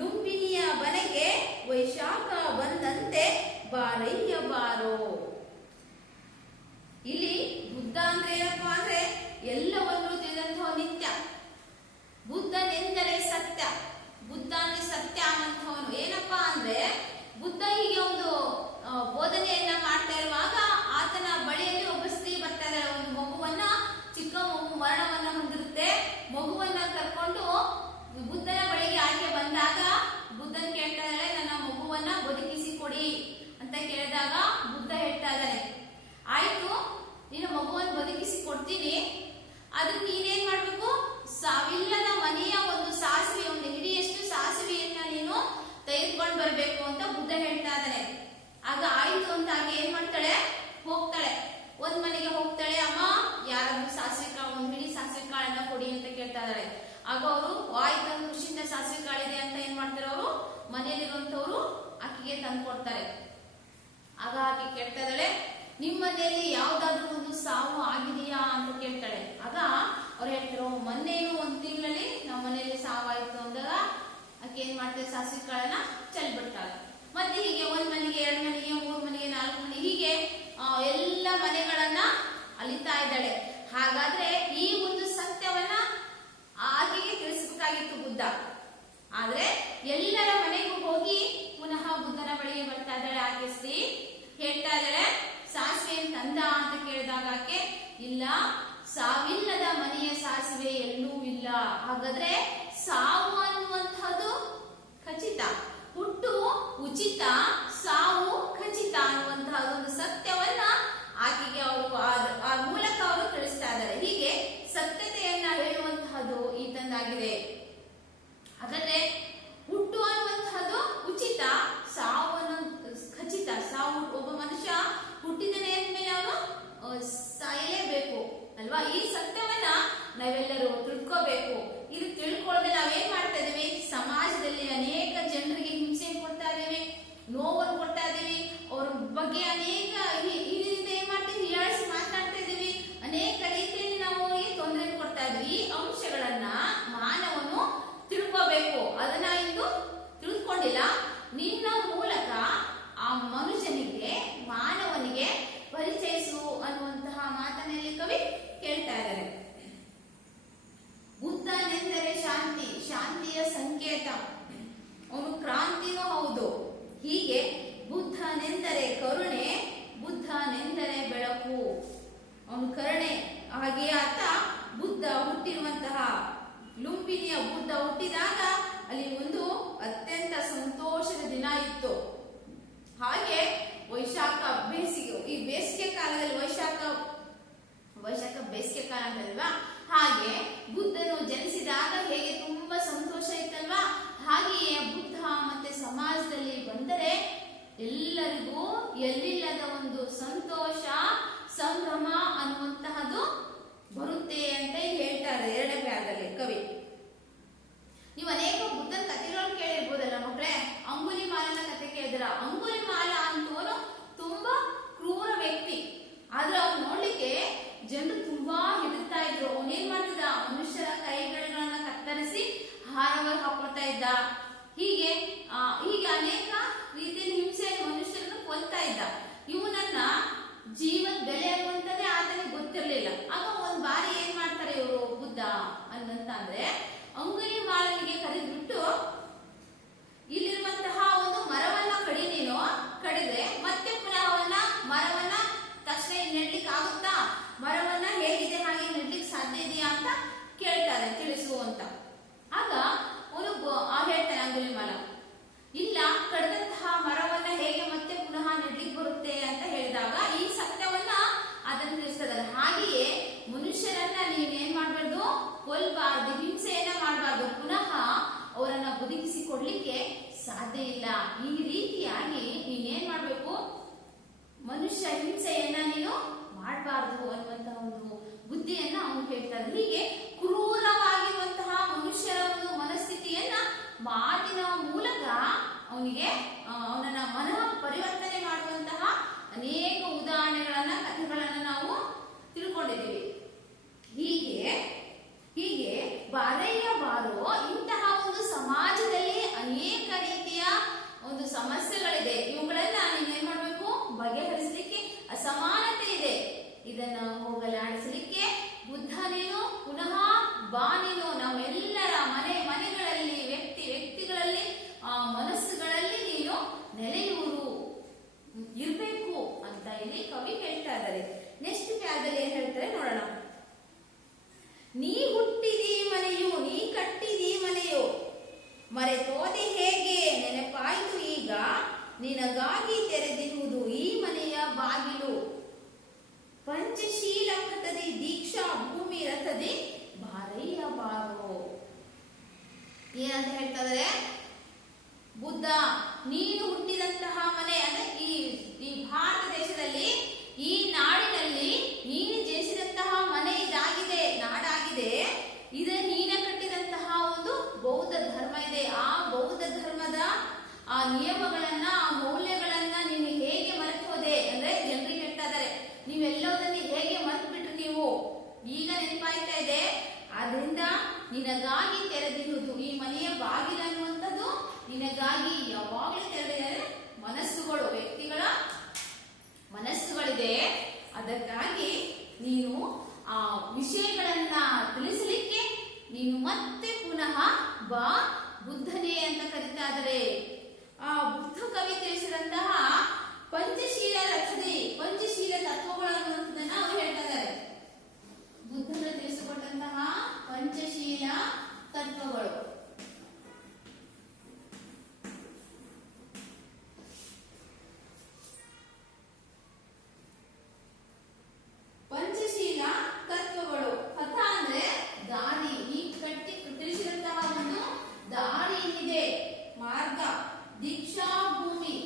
ಲುಂಬಿನಿಯ ಬನೆಗೆ ವೈಶಾಖ ಬಂದಂತೆ ಬಾರಯ್ಯ ಬಾರೋ. ಇಲ್ಲಿ ಬುದ್ಧ ಅಂದ್ರೆ ಏನಪ್ಪಾ ಅಂದ್ರೆ ಎಲ್ಲವನ್ನು ತಿಳಿದಂತಹ ನಿತ್ಯ. ಬುದ್ಧನೆಂದರೆ ಸತ್ಯ, ಬುದ್ಧ ಅಂದ್ರೆ ಸತ್ಯ ಅನ್ನುವಂಥವನು. ಏನಪ್ಪಾ ಅಂದ್ರೆ ಬುದ್ಧ ಹೀಗೆ ಒಂದು ಬೋಧನೆಯನ್ನ ಮಾಡ್ತಾ ಇರುವಾಗ ಆತನ ಬಳಿಯಲ್ಲಿ ಒಬ್ಬ ಸ್ತ್ರೀ ಬರ್ತಾ ಇದ್ದಾಳೆ. ಒಂದು ಮಗುವನ್ನ, ಚಿಕ್ಕ ಮಗು ಮರಣವನ್ನ ಹೊಂದಿರುತ್ತೆ. ಮಗುವನ್ನ ಕರ್ಕೊಂಡು ಬುದ್ಧನ ಬಳಿಗೆ ಆಕೆ ಬಂದಾಗ ಬುದ್ಧನ್ ಕೇಳ್ತಾ ಇದ್ದಾಳೆ, ನನ್ನ ಮಗುವನ್ನ ಬದುಕಿಸಿ ಕೊಡಿ ಅಂತ ಕೇಳಿದಾಗ ಬುದ್ಧ ಹೇಳ್ತಾ ಇದ್ದಾನೆ, ಆಯ್ತು ನೀನು ಮಗುವನ್ನು ಬದುಕಿಸಿ ಕೊಡ್ತೀನಿ, ಅದಕ್ಕೆ ನೀನೇನ್ ಮಾಡ್ಬೇಕು, ಸಾವಿಲ್ಲದ ಮನೆಯ ಒಂದು ಸಾಸಿವೆ, ಒಂದು ಹಿಡಿಯಷ್ಟು ಸಾಸಿವೆಯನ್ನ ನೀನು ತೆಗೆದುಕೊಂಡು ಬರ್ಬೇಕು ಅಂತ ಬುದ್ಧ ಹೇಳ್ತಾ ಇದ್ದಾನೆ. ಆಗ ಆಯ್ತು ಅಂತ ಆಕೆ ಏನ್ ಮಾಡ್ತಾಳೆ, ಹೋಗ್ತಾಳೆ, ಒಂದ್ ಮನೆಗೆ ಹೋಗ್ತಾಳೆ. ಅಮ್ಮ ಯಾರಾದ್ರೂ ಸಾಸಿವೆ ಕಾಳು, ಒಂದ್ ಹಿಡಿ ಸಾಸಿವೆ ಕಾಳನ್ನ ಕೊಡಿ ಅಂತ ಕೇಳ್ತಾ ಇದ್ದಾಳೆ. ಆಗ ಅವರು ಆಯ್ತು ಖುಷಿಯಿಂದ ಸಾಸಿವೆ ಕಾಳಿದೆ ಅಂತ ಏನ್ ಮಾಡ್ತಾರೆ, ಅವರು ಮನೆಯಲ್ಲಿರುವಂತವ್ರು ಆಕೆಗೆ ತಂದು ಕೊಡ್ತಾರೆ. ಆಗ ಆಕೆ ಕೇಳ್ತಾ ಇದ್ದಾಳೆ, ನಿಮ್ಮ ಮನೆಯಲ್ಲಿ ಯಾವ್ದಾದ್ರು ಒಂದು ಸಾವು ಆಗಿದೆಯಾ ಅಂತ ಕೇಳ್ತಾಳೆ. ಆಗ ಅವ್ರು ಹೇಳ್ತಾರೆ, ಮೊನ್ನೇನು ಒಂದ್ ತಿಂಗಳಲ್ಲಿ ನಮ್ಮ ಮನೆಯಲ್ಲಿ ಸಾವಾಯ್ತು ಅಂದಾಗ ಆಕೆ ಏನ್ ಮಾಡ್ತಾರೆ, ಸಾಸಿವೆ ಕಾಳನ್ನ ಚೆಲ್ಬಿಡ್ತಾಳೆ. ಮತ್ತೆ ಹೀಗೆ ಒಂದ್ ಮನೆಗೆ, ಎರಡ್ ಮನೆಗೆ, 3 ಮನೆಗೆ, 4 ಮನೆಗೆ, ಹೀಗೆ ಎಲ್ಲ ಮನೆಗಳನ್ನ ಅಲಿತಾ ಇದ್ದಾಳೆ. ಹಾಗಾದ್ರೆ ಈ ಒಂದು ಸತ್ಯವನ್ನ ಆಕೆಗೆ ತಿಳಿಸಬೇಕಾಗಿತ್ತು ಬುದ್ಧ. ಆದ್ರೆ ಎಲ್ಲರ ಮನೆಗೂ ಹೋಗಿ ಹೋಗಿ ಪುನಃ ಬುದ್ಧನ ಬಳಿಗೆ ಬರ್ತಾ ಇದ್ದಾಳೆ ಆಕೆ ಸ್ತ್ರೀ. ಹೇಳ್ತಾ ಇದ್ದಾಳೆ, ಸಾಸಿವೆ ತಂದ ಅಂತ ಕೇಳಿದಾಗ ಆಕೆ, ಇಲ್ಲ, ಸಾವಿಲ್ಲದ ಮನೆಯ ಸಾಸಿವೆ ಎಲ್ಲೂ ಇಲ್ಲ. ಹಾಗಾದ್ರೆ ಸಾವು ಅನ್ನುವಂಥದ್ದು ಖಚಿತ, ಹುಟ್ಟು ಉಚಿತ, ಸಾವು ಖಚಿತ ಅನ್ನುವಂತಹ ಒಂದು ಸತ್ಯವನ್ನ ಆಕೆಗೆ ಅವರು ಆ ಮೂಲಕ ಅವರು ತಿಳಿಸ್ತಾ ಇದ್ದಾರೆ. ಹೀಗೆ ಸತ್ಯತೆಯನ್ನ ಹೇಳುವಂತಹದ್ದು ಈತಂದಾಗಿದೆ. ಹಾಗಾದ್ರೆ ಹುಟ್ಟು ಅನ್ನುವಂತಹದ್ದು ಉಚಿತ, ಸಾವು ಖಚಿತ. ಸಾವು, ಒಬ್ಬ ಮನುಷ್ಯ ಹುಟ್ಟಿದನೇ ಅಂದ್ಮೇಲೆ ಅವನು ಸಾಯಲೇಬೇಕು ಅಲ್ವಾ? ಈ ಸತ್ಯವನ್ನ ನಾವೆಲ್ಲರೂ ತಿಳ್ಕೋಬೇಕು. ಇದು ತಿಳ್ಕೊಳ್ಳದೆ ನಾವೇನ್ ಮಾಡ್ತಾ ಇದೀವಿ? ಸಮಾಜದಲ್ಲಿ ಅನೇಕ ಜನರಿಗೆ ಹಿಂಸೆ ಕೊಡ್ತಾ ಇದೀವಿ, ನೋವನ್ನು ಕೊಡ್ತಾ ಇದೀವಿ, ಅವ್ರ ಬಗ್ಗೆ ಅನೇಕ ಏನ್ ಮಾಡ್ತೀವಿ, ಹೀಯಾಳಿಸಿ ಮಾತನಾಡ್ತಾ ಇದೀವಿ, ಅನೇಕ ರೀತಿಯಲ್ಲಿ ನಾವು ಅವರಿಗೆ ತೊಂದರೆ ಕೊಡ್ತಾ ಇದೀವಿ. ಈ ಅಂಶಗಳನ್ನ ಮಾನವನು ತಿಳ್ಕೋಬೇಕು. ಅದನ್ನ ಇಂದು ತಿಳ್ಕೊಂಡಿಲ್ಲ. ನಿನ್ನ ಮೂಲಕ ಆ ಮನುಷ್ಯನಿಗೆ, ಮಾನವನಿಗೆ ಪರಿಚಯಿಸು ಅನ್ನುವಂತಹ ಮಾತನಲ್ಲಿ ಕವಿ ಕೇಳ್ತಾ ಇದ್ದಾರೆ. ಬುದ್ಧನೆಂದರೆ ಶಾಂತಿ, ಶಾಂತಿಯ ಸಂಕೇತ. ಅವನು ಕ್ರಾಂತಿನೂ ಹೌದು. ಹೀಗೆ ಬುದ್ಧನೆಂದರೆ ಕರುಣೆ, ಬುದ್ಧನೆಂದರೆ ಬೆಳಕು. ಅವನು ಕರುಣೆ. ಹಾಗೆ ಆತ ಬುದ್ಧ ಹುಟ್ಟಿರುವಂತಹ ಲುಂಬಿನಿಯ ಬುದ್ಧ ಹುಟ್ಟಿದಾಗ ಅಲ್ಲಿ ಒಂದು ಅತ್ಯಂತ ಸಂತೋಷದ ದಿನ ಇತ್ತು. ಹಾಗೆ ವೈಶಾಖ ಬೇಸಿಗೆ, ಈ ಬೇಸಿಗೆ ಕಾಲದಲ್ಲಿ ವೈಶಾಖ ಬೇಸಿಗೆ ಕಾಲ ಅಂತಲ್ವಾ, ಹಾಗೆ ಬುದ್ಧನು ಜನಿಸಿದಾಗ ಹೇಗೆ ತುಂಬಾ ಸಂತೋಷ ಇತ್ತಲ್ವಾ, ಹಾಗೆಯೇ ಬುದ್ಧ ಮತ್ತೆ ಸಮಾಜದಲ್ಲಿ ಬಂದರೆ ಎಲ್ಲರಿಗೂ ಎಲ್ಲಿಲ್ಲದ ಒಂದು ಸಂತೋಷ, ಸಂಭ್ರಮ ಅನ್ನುವಂತಹದ್ದು ಬರುತ್ತೆ ಅಂತ ಹೇಳ್ತಾರೆ ಎರಡನೇ ಭಾಗದಲ್ಲಿ ಕವಿ. ನೀವು ಅನೇಕ ಬುದ್ಧನ ಕಥೆಗಳನ್ನು ಕೇಳಿರ್ಬೋದಲ್ಲ ಮಕ್ಕಳೇ. ಅಂಗುಲಿಮಾಲನ ಕಥೆ ಕೇಳಿದ್ರ? ಅಂಗುಲಿಮಾಲ ಅಂತವನು ತುಂಬಾ ಕ್ರೂರ ವ್ಯಕ್ತಿ. ಆದ್ರೆ ಅವ್ನು ನೋಡ್ಲಿಕ್ಕೆ ಜನರು ತುಂಬಾ ಹಿಡಿತಾ ಇದ್ರು. ಅವನೇನ್ ಮಾಡ್ತಿದ್ದ? ಮನುಷ್ಯರ ಕೈಗಳನ್ನ ಕತ್ತರಿಸಿ ಹಾರಗಳು ಹಾಕೊಳ್ತಾ ಇದ್ದ. ಹೀಗೆ ಅನೇಕ ರೀತಿಯಲ್ಲಿ ಹಿಂಸೆಯನ್ನು ಮನುಷ್ಯರನ್ನು ಕೊಲ್ತಾ ಇದ್ದ. ಇವನನ್ನ ಜೀವದ ಬೆಲೆ ಅನ್ನುವಂಥದ್ದೇ ಆತನಿಗೆ ಗೊತ್ತಿರಲಿಲ್ಲ. ಆಗ ಒಂದ್ ಬಾರಿ ಏನ್ ಮಾಡ್ತಾರೆ ಇವರು ಬುದ್ಧ ಅಂತಂದ್ರೆ, ಅಂಗುಲಿಮಾಲನಿಗೆ ಕರೆದ್ಬಿಟ್ಟು, ಇಲ್ಲಿರುವಂತಹ ಒಂದು ಮರವನ್ನ ಕಡಿ, ನೀನು ಕಡಿದ್ರೆ ಮತ್ತೆ ಪುನಃ ಮರವನ್ನ ತಕ್ಷಣ ನೆಡ್ಲಿಕ್ಕೆ ಆಗುತ್ತಾ? ಮರವನ್ನ ಹೇಗಿದೆ ಹಾಗೆ ನೆಡ್ಲಿಕ್ಕೆ ಸಾಧ್ಯ ಇದೆಯಾ ಅಂತ ಕೇಳ್ತಾರೆ, ತಿಳಿಸು ಅಂತ. ಆಗ ಅವನು ಹೇಳ್ತಾನೆ ಅಂಗುಲಿಮಾಲ, ಇಲ್ಲ, ಕಡಿದಂತಹ ಮರವನ್ನ ಹೇಗೆ ಮತ್ತೆ ಪುನಃ ನೆಡ್ಲಿಕ್ಕೆ ಬರುತ್ತೆ ಅಂತ ಹೇಳಿದಾಗ ಈ ಸತ್ಯವನ್ನ ಅದನ್ನು ತಿಳಿಸ್ತದಲ್ಲ. ಹಾಗೆಯೇ ಮನುಷ್ಯರನ್ನ ನೀವೇನ್ ಮಾಡ್ಬಾರ್ದು? ಕೊಲ್ಬಾರ್ದು, ಹಿಂಸೆಯನ್ನ ಮಾಡಬಾರ್ದು, ಪುನಃ ಅವರನ್ನ ಬದುಕಿಸಿ ಕೊಡ್ಲಿಕ್ಕೆ ಸಾಧ್ಯ ಇಲ್ಲ. ಈ ರೀತಿಯಾಗಿ ನೀನೇನ್ ಮಾಡ್ಬೇಕು? ಮನುಷ್ಯ ಹಿಂಸೆಯನ್ನ ನೀನು ಮಾಡಬಾರ್ದು ಅನ್ನುವಂತಹ ಒಂದು ಬುದ್ಧಿಯನ್ನ ಅವನು ಹೇಳ್ತಾರೆ. ಹೀಗೆ ಕ್ರೂರವಾಗಿರುವಂತಹ ಮನುಷ್ಯರ ಒಂದು ಮನಸ್ಥಿತಿಯನ್ನ ಮಾತಿನ ಮೂಲಕ ಅವನನ್ನ ಮನಃ ಪರಿವರ್ತನೆ ಮಾಡುವಂತಹ ಅನೇಕ ಉದಾಹರಣೆಗಳನ್ನ, ಕಥೆಗಳನ್ನ ನಾವು ತಿಳ್ಕೊಂಡಿದ್ದೀವಿ. ಹೀಗೆ ಬಾರಯ್ಯ ಬಾರೋ, ಇಂತಹ ಒಂದು ಸಮಾಜದಲ್ಲಿ ಅನೇಕ ರೀತಿಯ ಒಂದು ಸಮಸ್ಯೆಗಳಿದೆ. ಇವುಗಳನ್ನ ನೀವೇನ್ ಮಾಡ್ಬೇಕು? ಬಗೆಹರಿಸಲಿಕ್ಕೆ ಅಸಮಾನತೆ ಇದೆ. ಇದನ್ನ ಹೋಗಲಾಡಿಸಲಿಕ್ಕೆ ಬುದ್ಧ ನೀನು ಪುನಃ ಬಾ. ನೀನು ನಾವೆಲ್ಲರ ಮನೆಗಳಲ್ಲಿ, ವ್ಯಕ್ತಿಗಳಲ್ಲಿ, ಮನಸ್ಸುಗಳಲ್ಲಿ ನೀನು ನೆಲೆಯೂರು ಇರ್ಬೇಕು ಅಂತ ಇಲ್ಲಿ ಕವಿ ಹೇಳ್ತಾ ಇದ್ದಾರೆ. ನೆಕ್ಸ್ಟ್ ಪ್ಯಾದಲ್ಲಿ ಏನ್ ಹೇಳ್ತಾರೆ ನೋಡೋಣ. ನೀ ಹುಟ್ಟಿದಿ ಮನೆಯು, ನೀ ಕಟ್ಟಿದಿ ಮನೆಯು, ಮರೆತೋದೆ ಹೇಗೆ ನೆನಪಾಯಿತು ಈಗ, ನಿನಗಾಗಿ ತೆರೆದಿರುವುದು ಈ ಮನೆಯ ಬಾಗಿಲು, ಪಂಚಶೀಲ ಕಥದಿ ದೀಕ್ಷಾ ಭೂಮಿ ರಥದಿ ಬಾರಯ್ಯ ಬಾರೋ. ಏನಂತ ಹೇಳ್ತಾ ಇದಾರೆ? ಬುದ್ಧ, ನೀನು ಹುಟ್ಟಿದಂತಹ ಮನೆ ಅಂದ್ರೆ ಈ ಭಾರತ ದೇಶದಲ್ಲಿ, ಈ ನಾಡಿನಲ್ಲಿ ನೀನು ಜನಿಸಿದಂತಹ ಮನೆ ಇದಾಗಿದೆ, ನಾಡಾಗಿದೆ. ಇದು ನೀನ ಕಟ್ಟಿದಂತಹ ಒಂದು ಬೌದ್ಧ ಧರ್ಮ ಇದೆ. ಆ ಬೌದ್ಧ ಧರ್ಮದ ಆ ನಿಯಮಗಳನ್ನ, ಆ ಮೌಲ್ಯಗಳನ್ನ ನೀನು ಹೇಗೆ ಮರೆತು ಹೋದೆ ಅಂದ್ರೆ ಜನರಿಗೆ ಹೇಳ್ತಾ ಇದ್ದಾರೆ, ನೀವೆಲ್ಲದನ್ನ ಹೇಗೆ ಮರೆತು ಬಿಟ್ರು ನೀವು, ಈಗ ನೆನಪಾಯ್ತಾ ಇದೆ. ಆದ್ರಿಂದ ನಿನಗಾಗಿ ತೆರೆದಿರುವುದು ಈ ಮನೆಯ ಬಾಗಿಲು ಅನ್ನುವಂಥದ್ದು ನಿನಗಾಗಿ ಯಾವಾಗಲೂ ತೆರೆದಿದ್ದಾರೆ. ಮನಸ್ಸುಗಳು, ವ್ಯಕ್ತಿಗಳ ಮನಸ್ಸುಗಳಿದೆ. ಅದಕ್ಕಾಗಿ ನೀನು ಆ ವಿಷಯಗಳನ್ನ ತಿಳಿಸಲಿಕ್ಕೆ ನೀನು ಮತ್ತೆ ಪುನಃ ಬಾ ಬುದ್ಧನೇ ಅಂತ ಕರೀತಾ ಇದ್ದಾರೆ. ಆ ಬುದ್ಧ ಕವಿ ತಿಳಿಸಿದಂತಹ ಪಂಚಶೀಲ ರಚನೆ, ಪಂಚಶೀಲ ತತ್ವಗಳು ಅನ್ನುವಂಥದ್ದನ್ನ ಅವರು ಹೇಳ್ತಾ ಇದ್ದಾರೆ. ಬುದ್ಧರು ತಿಳಿಸಿಕೊಟ್ಟಂತಹ ಪಂಚಶೀಲ ತತ್ವಗಳು. ಪಂಚಶೀಲ ತತ್ವಗಳು ಪಥ ಅಂದ್ರೆ ದಾರಿ, ಈ ಕಟ್ಟಿ ತಿಳಿಸಿದಂತಹ ಒಂದು ದಾರಿ ಏನಿದೆ, ಮಾರ್ಗ, ದೀಕ್ಷಾ ಭೂಮಿ,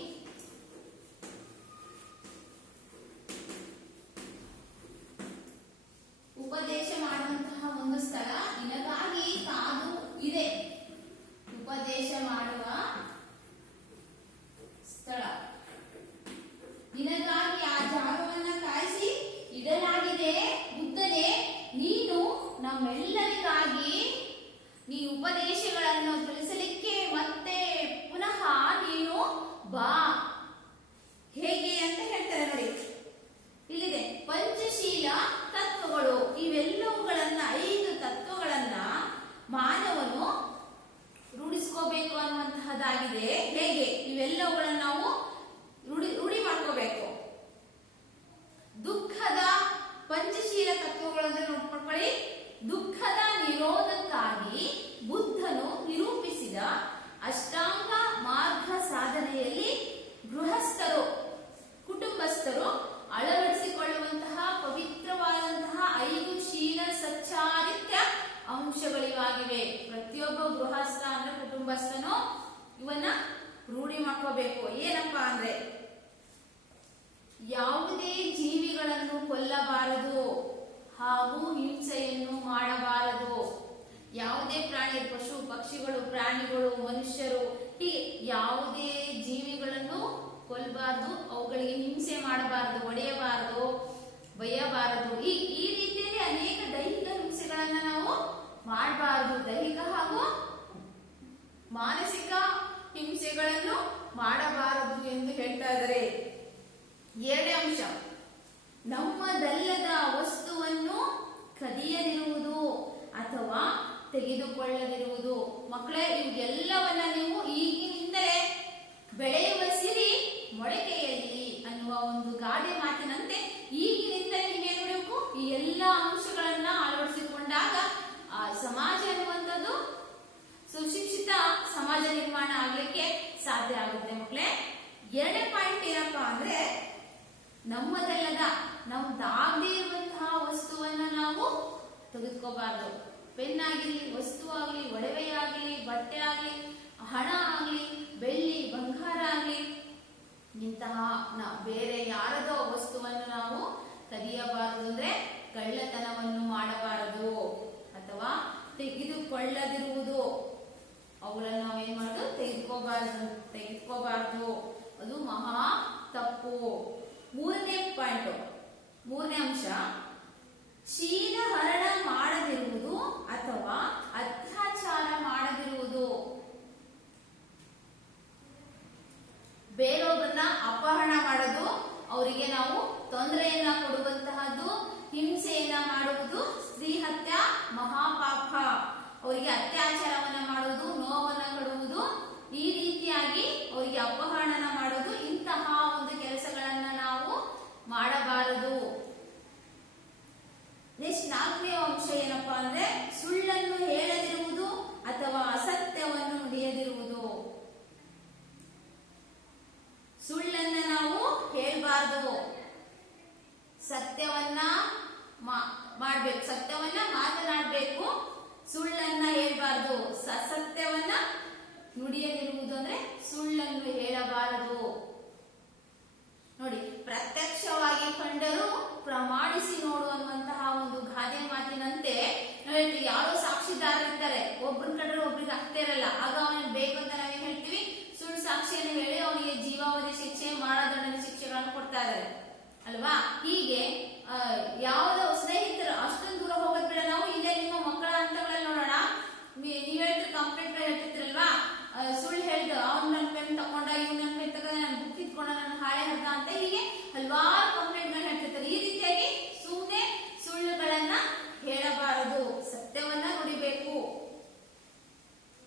ಉಪದೇಶ ಮಾಡುವಂತಹ ಒಂದು ಸ್ಥಳ, ನಿನಗಾಗಿ ಕಾದು ಇದೆ. ಉಪದೇಶ ಮಾಡುವ ಸ್ಥಳ, ನಿನಗಾಗಿ ಆ ಜಾಗವನ್ನ ಕಾಯಿಸಿ ಇಡಲಾಗಿದೆ. ಬುದ್ಧನೇ, ನೀನು ನಮ್ಮೆಲ್ಲರಿಗಾಗಿ ನೀ ಉಪದೇಶಗಳನ್ನು ತಿಳಿಸಲಿಕ್ಕೆ ಮತ್ತೆ ಪುನಃ ನೀನು ಬಾ. ಹೇಗೆ ಅಂತ ಹೇಳ್ತಾರೆ ನೋಡಿ, ಇಲ್ಲಿದೆ ಪಂಚಶೀಲ ತತ್ವಗಳು. ಇವೆಲ್ಲವುಗಳನ್ನ, 5 ತತ್ವಗಳನ್ನ ಮಾನವನು ರೂಢಿಸ್ಕೋಬೇಕು ಅನ್ನುವಂತಹದ್ದಾಗಿದೆ. ಹೇಗೆ ಇವೆಲ್ಲವುಗಳನ್ನ ನಾವು ರೂಢಿ ಮಾಡ್ಕೋಬೇಕು. ದುಃಖದ ಪಂಚಶೀಲ ತತ್ವಗಳನ್ನು ನೋಡ್ಕೊಳ್ಳಿ. ದುಃಖದ ನಿರೋಧಕ್ಕಾಗಿ ಬುದ್ಧನು ನಿರೂಪಿಸಿದ ಅಷ್ಟಾಂಗ ಮಾರ್ಗ ಸಾಧನೆಯಲ್ಲಿ ಗೃಹಸ್ಥರು, ಕುಟುಂಬಸ್ಥರು ಅಳವಡಿಸಿಕೊಳ್ಳುವಂತಹ ಪವಿತ್ರವಾದಂತಹ 5 ಶೀಲ ಸಚ್ಚಾರಿತ್ರ್ಯ ಅಂಶಗಳಿವಾಗಿವೆ. ಪ್ರತಿಯೊಬ್ಬ ಗೃಹಸ್ಥ ಅಂದ್ರೆ ಕುಟುಂಬಸ್ಥನು ಇವನ್ನ ರೂಢಿ ಮಾಡ್ಕೋಬೇಕು. ಏನಪ್ಪಾ ಅಂದ್ರೆ, ಯಾವುದೇ ಜೀವಿಗಳನ್ನು ಕೊಲ್ಲಬಾರದು ಹಾಗೂ ಹಿಂಸೆಯನ್ನು ಮಾಡಬಾರದು. ಯಾವುದೇ ಪ್ರಾಣಿ, ಪಶು ಪಕ್ಷಿಗಳು, ಪ್ರಾಣಿಗಳು, ಮನುಷ್ಯರು, ಹೀಗೆ ಯಾವುದೇ ಜೀವಿಗಳನ್ನು ಕೊಲ್ಲಬಾರದು, ಅವುಗಳಿಗೆ ಹಿಂಸೆ ಮಾಡಬಾರದು, ಒಡೆಯಬಾರದು, ಬಯ್ಯಬಾರದು. ಈ ರೀತಿಯಲ್ಲಿ ಅನೇಕ ದೈಹಿಕ ಹಿಂಸೆಗಳನ್ನ ನಾವು ಮಾಡಬಾರದು. ದೈಹಿಕ ಹಾಗೂ ಮಾನಸಿಕ ಹಿಂಸೆಗಳನ್ನು ಮಾಡಬಾರದು ಎಂದು ಹೇಳ್ತಾ ಇದ್ದಾರೆ. 2ನೇ ಅಂಶ, ನಮ್ಮದಲ್ಲದ ವಸ್ತುವನ್ನು ಕದಿಯದಿರುವುದು ಅಥವಾ ತೆಗೆದುಕೊಳ್ಳದಿರುವುದು. ಮಕ್ಕಳೇ, ಇವೆಲ್ಲವನ್ನ ನೀವು ಈಗಿನಿಂದಲೇ ಬೆಳೆಯುವ ಸಿರಿ ಮೊಳಕೆಯಲ್ಲಿ ಅನ್ನುವ ಒಂದು ಗಾದೆ ಮಾತಿನಂತೆ ಈಗಿನಿಂದಲೇ ನೀವೇನ್ ಮಾಡಬೇಕು, ಈ ಎಲ್ಲ ಅಂಶಗಳನ್ನ ಅಳವಡಿಸಿಕೊಂಡಾಗ ಆ ಸಮಾಜ ಅನ್ನುವಂಥದ್ದು ಸುಶಿಕ್ಷಿತ ಸಮಾಜ ನಿರ್ಮಾಣ ಆಗ್ಲಿಕ್ಕೆ ಸಾಧ್ಯ ಆಗುತ್ತೆ. ಮಕ್ಕಳೇ, 2ನೇ ಪಾಯಿಂಟ್ ಏನಪ್ಪಾ ಅಂದ್ರೆ, ನಮ್ಮದಲ್ಲದ, ನಮ್ದಾಗದೇ ಇರುವಂತಹ ವಸ್ತುವನ್ನ ನಾವು ತೆಗೆದುಕೋಬಾರ್ದು. ಪೆನ್ ಆಗಲಿ, ವಸ್ತು ಆಗಲಿ, ಒಡವೆ ಆಗಲಿ, ಬಟ್ಟೆ ಆಗಲಿ, ಹಣ ಆಗಲಿ, ಬೆಳ್ಳಿ ಬಂಗಾರ ಆಗಲಿ, ಇಂತಹ ಬೇರೆ ಯಾರದೋ ವಸ್ತುವನ್ನು ನಾವು ಕದಿಯಬಾರದು. ಅಂದ್ರೆ ಕಳ್ಳತನವನ್ನು ಮಾಡಬಾರದು ಅಥವಾ ತೆಗೆದುಕೊಳ್ಳದಿರುವುದು. ಅವುಗಳನ್ನು ನಾವೇನ್ ಮಾಡೋದು, ತೆಗೆದುಕೋಬಾರದು. ಅದು ಮಹಾ ತಪ್ಪು. 3ನೇ ಪಾಯಿಂಟ್, 3ನೇ ಅಂಶ, ಶೀಲಹರಣ ಮಾಡದಿರುವುದು ಅಥವಾ ಅತ್ಯಾಚಾರ ಮಾಡದಿರುವುದು. ಬೇರೊಬ್ಬರನ್ನ ಅಪಹರಣ ಮಾಡೋದು, ಅವರಿಗೆ ನಾವು ತೊಂದರೆಯನ್ನ ಕೊಡುವಂತಹದ್ದು, ಹಿಂಸೆಯನ್ನ ಮಾಡುವುದು, ಸ್ತ್ರೀ ಹತ್ಯೆ ಮಹಾಪಾಪ. ಅವರಿಗೆ ಅತ್ಯಾಚಾರವನ್ನ ಮಾಡುವುದು, ನೋವನ್ನ ಕೊಡುವುದು, ಈ ರೀತಿಯಾಗಿ ಅವರಿಗೆ ಅಪಹರಣ ಮಾಡೋದು, ಇಂತಹ ಒಂದು ಕೆಲಸಗಳನ್ನ ನಾವು ಮಾಡಬಾರದು. ನೆಕ್ಸ್ಟ್ 4ನೇ ಅಂಶ ಏನಪ್ಪಾ ಅಂದ್ರೆ, ಸುಳ್ಳನ್ನು ಹೇಳದಿರುವುದು ಅಥವಾ ಅಸತ್ಯವನ್ನು ನುಡಿಯದಿರುವುದು. ಸುಳ್ಳನ್ನ ನಾವು ಹೇಳ್ಬಾರ್ದು, ಸತ್ಯವನ್ನ ಮಾಡ್ಬೇಕು, ಸತ್ಯವನ್ನ ಮಾತನಾಡಬೇಕು, ಸುಳ್ಳನ್ನ ಹೇಳ್ಬಾರ್ದು. ಸತ್ಯವನ್ನ ನುಡಿಯದಿರುವುದು ಅಂದ್ರೆ ಸುಳ್ಳನ್ನು ಹೇಳಬಾರದು. ನೋಡಿ, ಪ್ರತ್ಯಕ್ಷವಾಗಿ ಕಂಡರೂ ಪ್ರಮಾಣಿಸಿ ನೋಡು ಅನ್ನುವಂತಹ ಒಂದು ಗಾದೆ ಮಾತಿನಂತೆ ಯಾರೋ ಸಾಕ್ಷಿದಾರರಿರ್ತಾರೆ, ಒಬ್ರು ಕಂಡ್ರೆ ಒಬ್ರಿಗೆ ಆಗ್ತಾ ಇರಲ್ಲ, ಆಗ ಅವನಿಗೆ ಬೇಕು ಅಂತ ನಾವೇನ್ ಹೇಳ್ತೀವಿ, ಸುಳ್ಳು ಸಾಕ್ಷಿಯನ್ನು ಹೇಳಿ ಅವನಿಗೆ ಜೀವಾವಧಿ ಶಿಕ್ಷೆ, ಮರಣದಂಡನೆ ಶಿಕ್ಷೆಗಳನ್ನು ಕೊಡ್ತಾ ಇದ್ದಾರೆ ಅಲ್ವಾ. ಹೀಗೆ ಯಾವ್ದೋ ಸ್ನೇಹಿತರು ಅಷ್ಟೊಂದು ದೂರ ಹೋಗೋದ್ ಬೇಡ, ನಾವು ಇಲ್ಲೇ ನಿಮ್ಮ ಮಕ್ಕಳ ಹಂತಗಳಲ್ಲಿ ನೋಡೋಣ. ನೀವ್ ಹೇಳ್ತೀರಿ, ಕಂಪ್ಲೇಂಟ್ ಹೇಳ್ತಿರ್ತಿರಲ್ವಾ, ಸುಳ್ಳು ಹೇಳ್ದು ಅವ್ನು ನನ್ನ ಪೆನ್ ತಕೊಂಡ, ಇವ್ ನನ್ನ ಪೆನ್ ತಗೊಂಡ, ನನ್ನ ಬುಕ್ ಇಟ್ಕೊಂಡ, ನನ್ನ ಹಾಳೆ ಹರ್ದ ಅಂತ ಹೀಗೆ ಹಲವಾರು ಕಂಪ್ಲೇಂಟ್ಗಳನ್ನ ಹೇಳ್ತಿರ್ತಾರೆ. ಈ ರೀತಿಯಾಗಿ ಸುಮ್ಮನೆ ಸುಳ್ಳುಗಳನ್ನ ಹೇಳಬಾರದು, ಸತ್ಯವನ್ನ ನುಡಿಬೇಕು.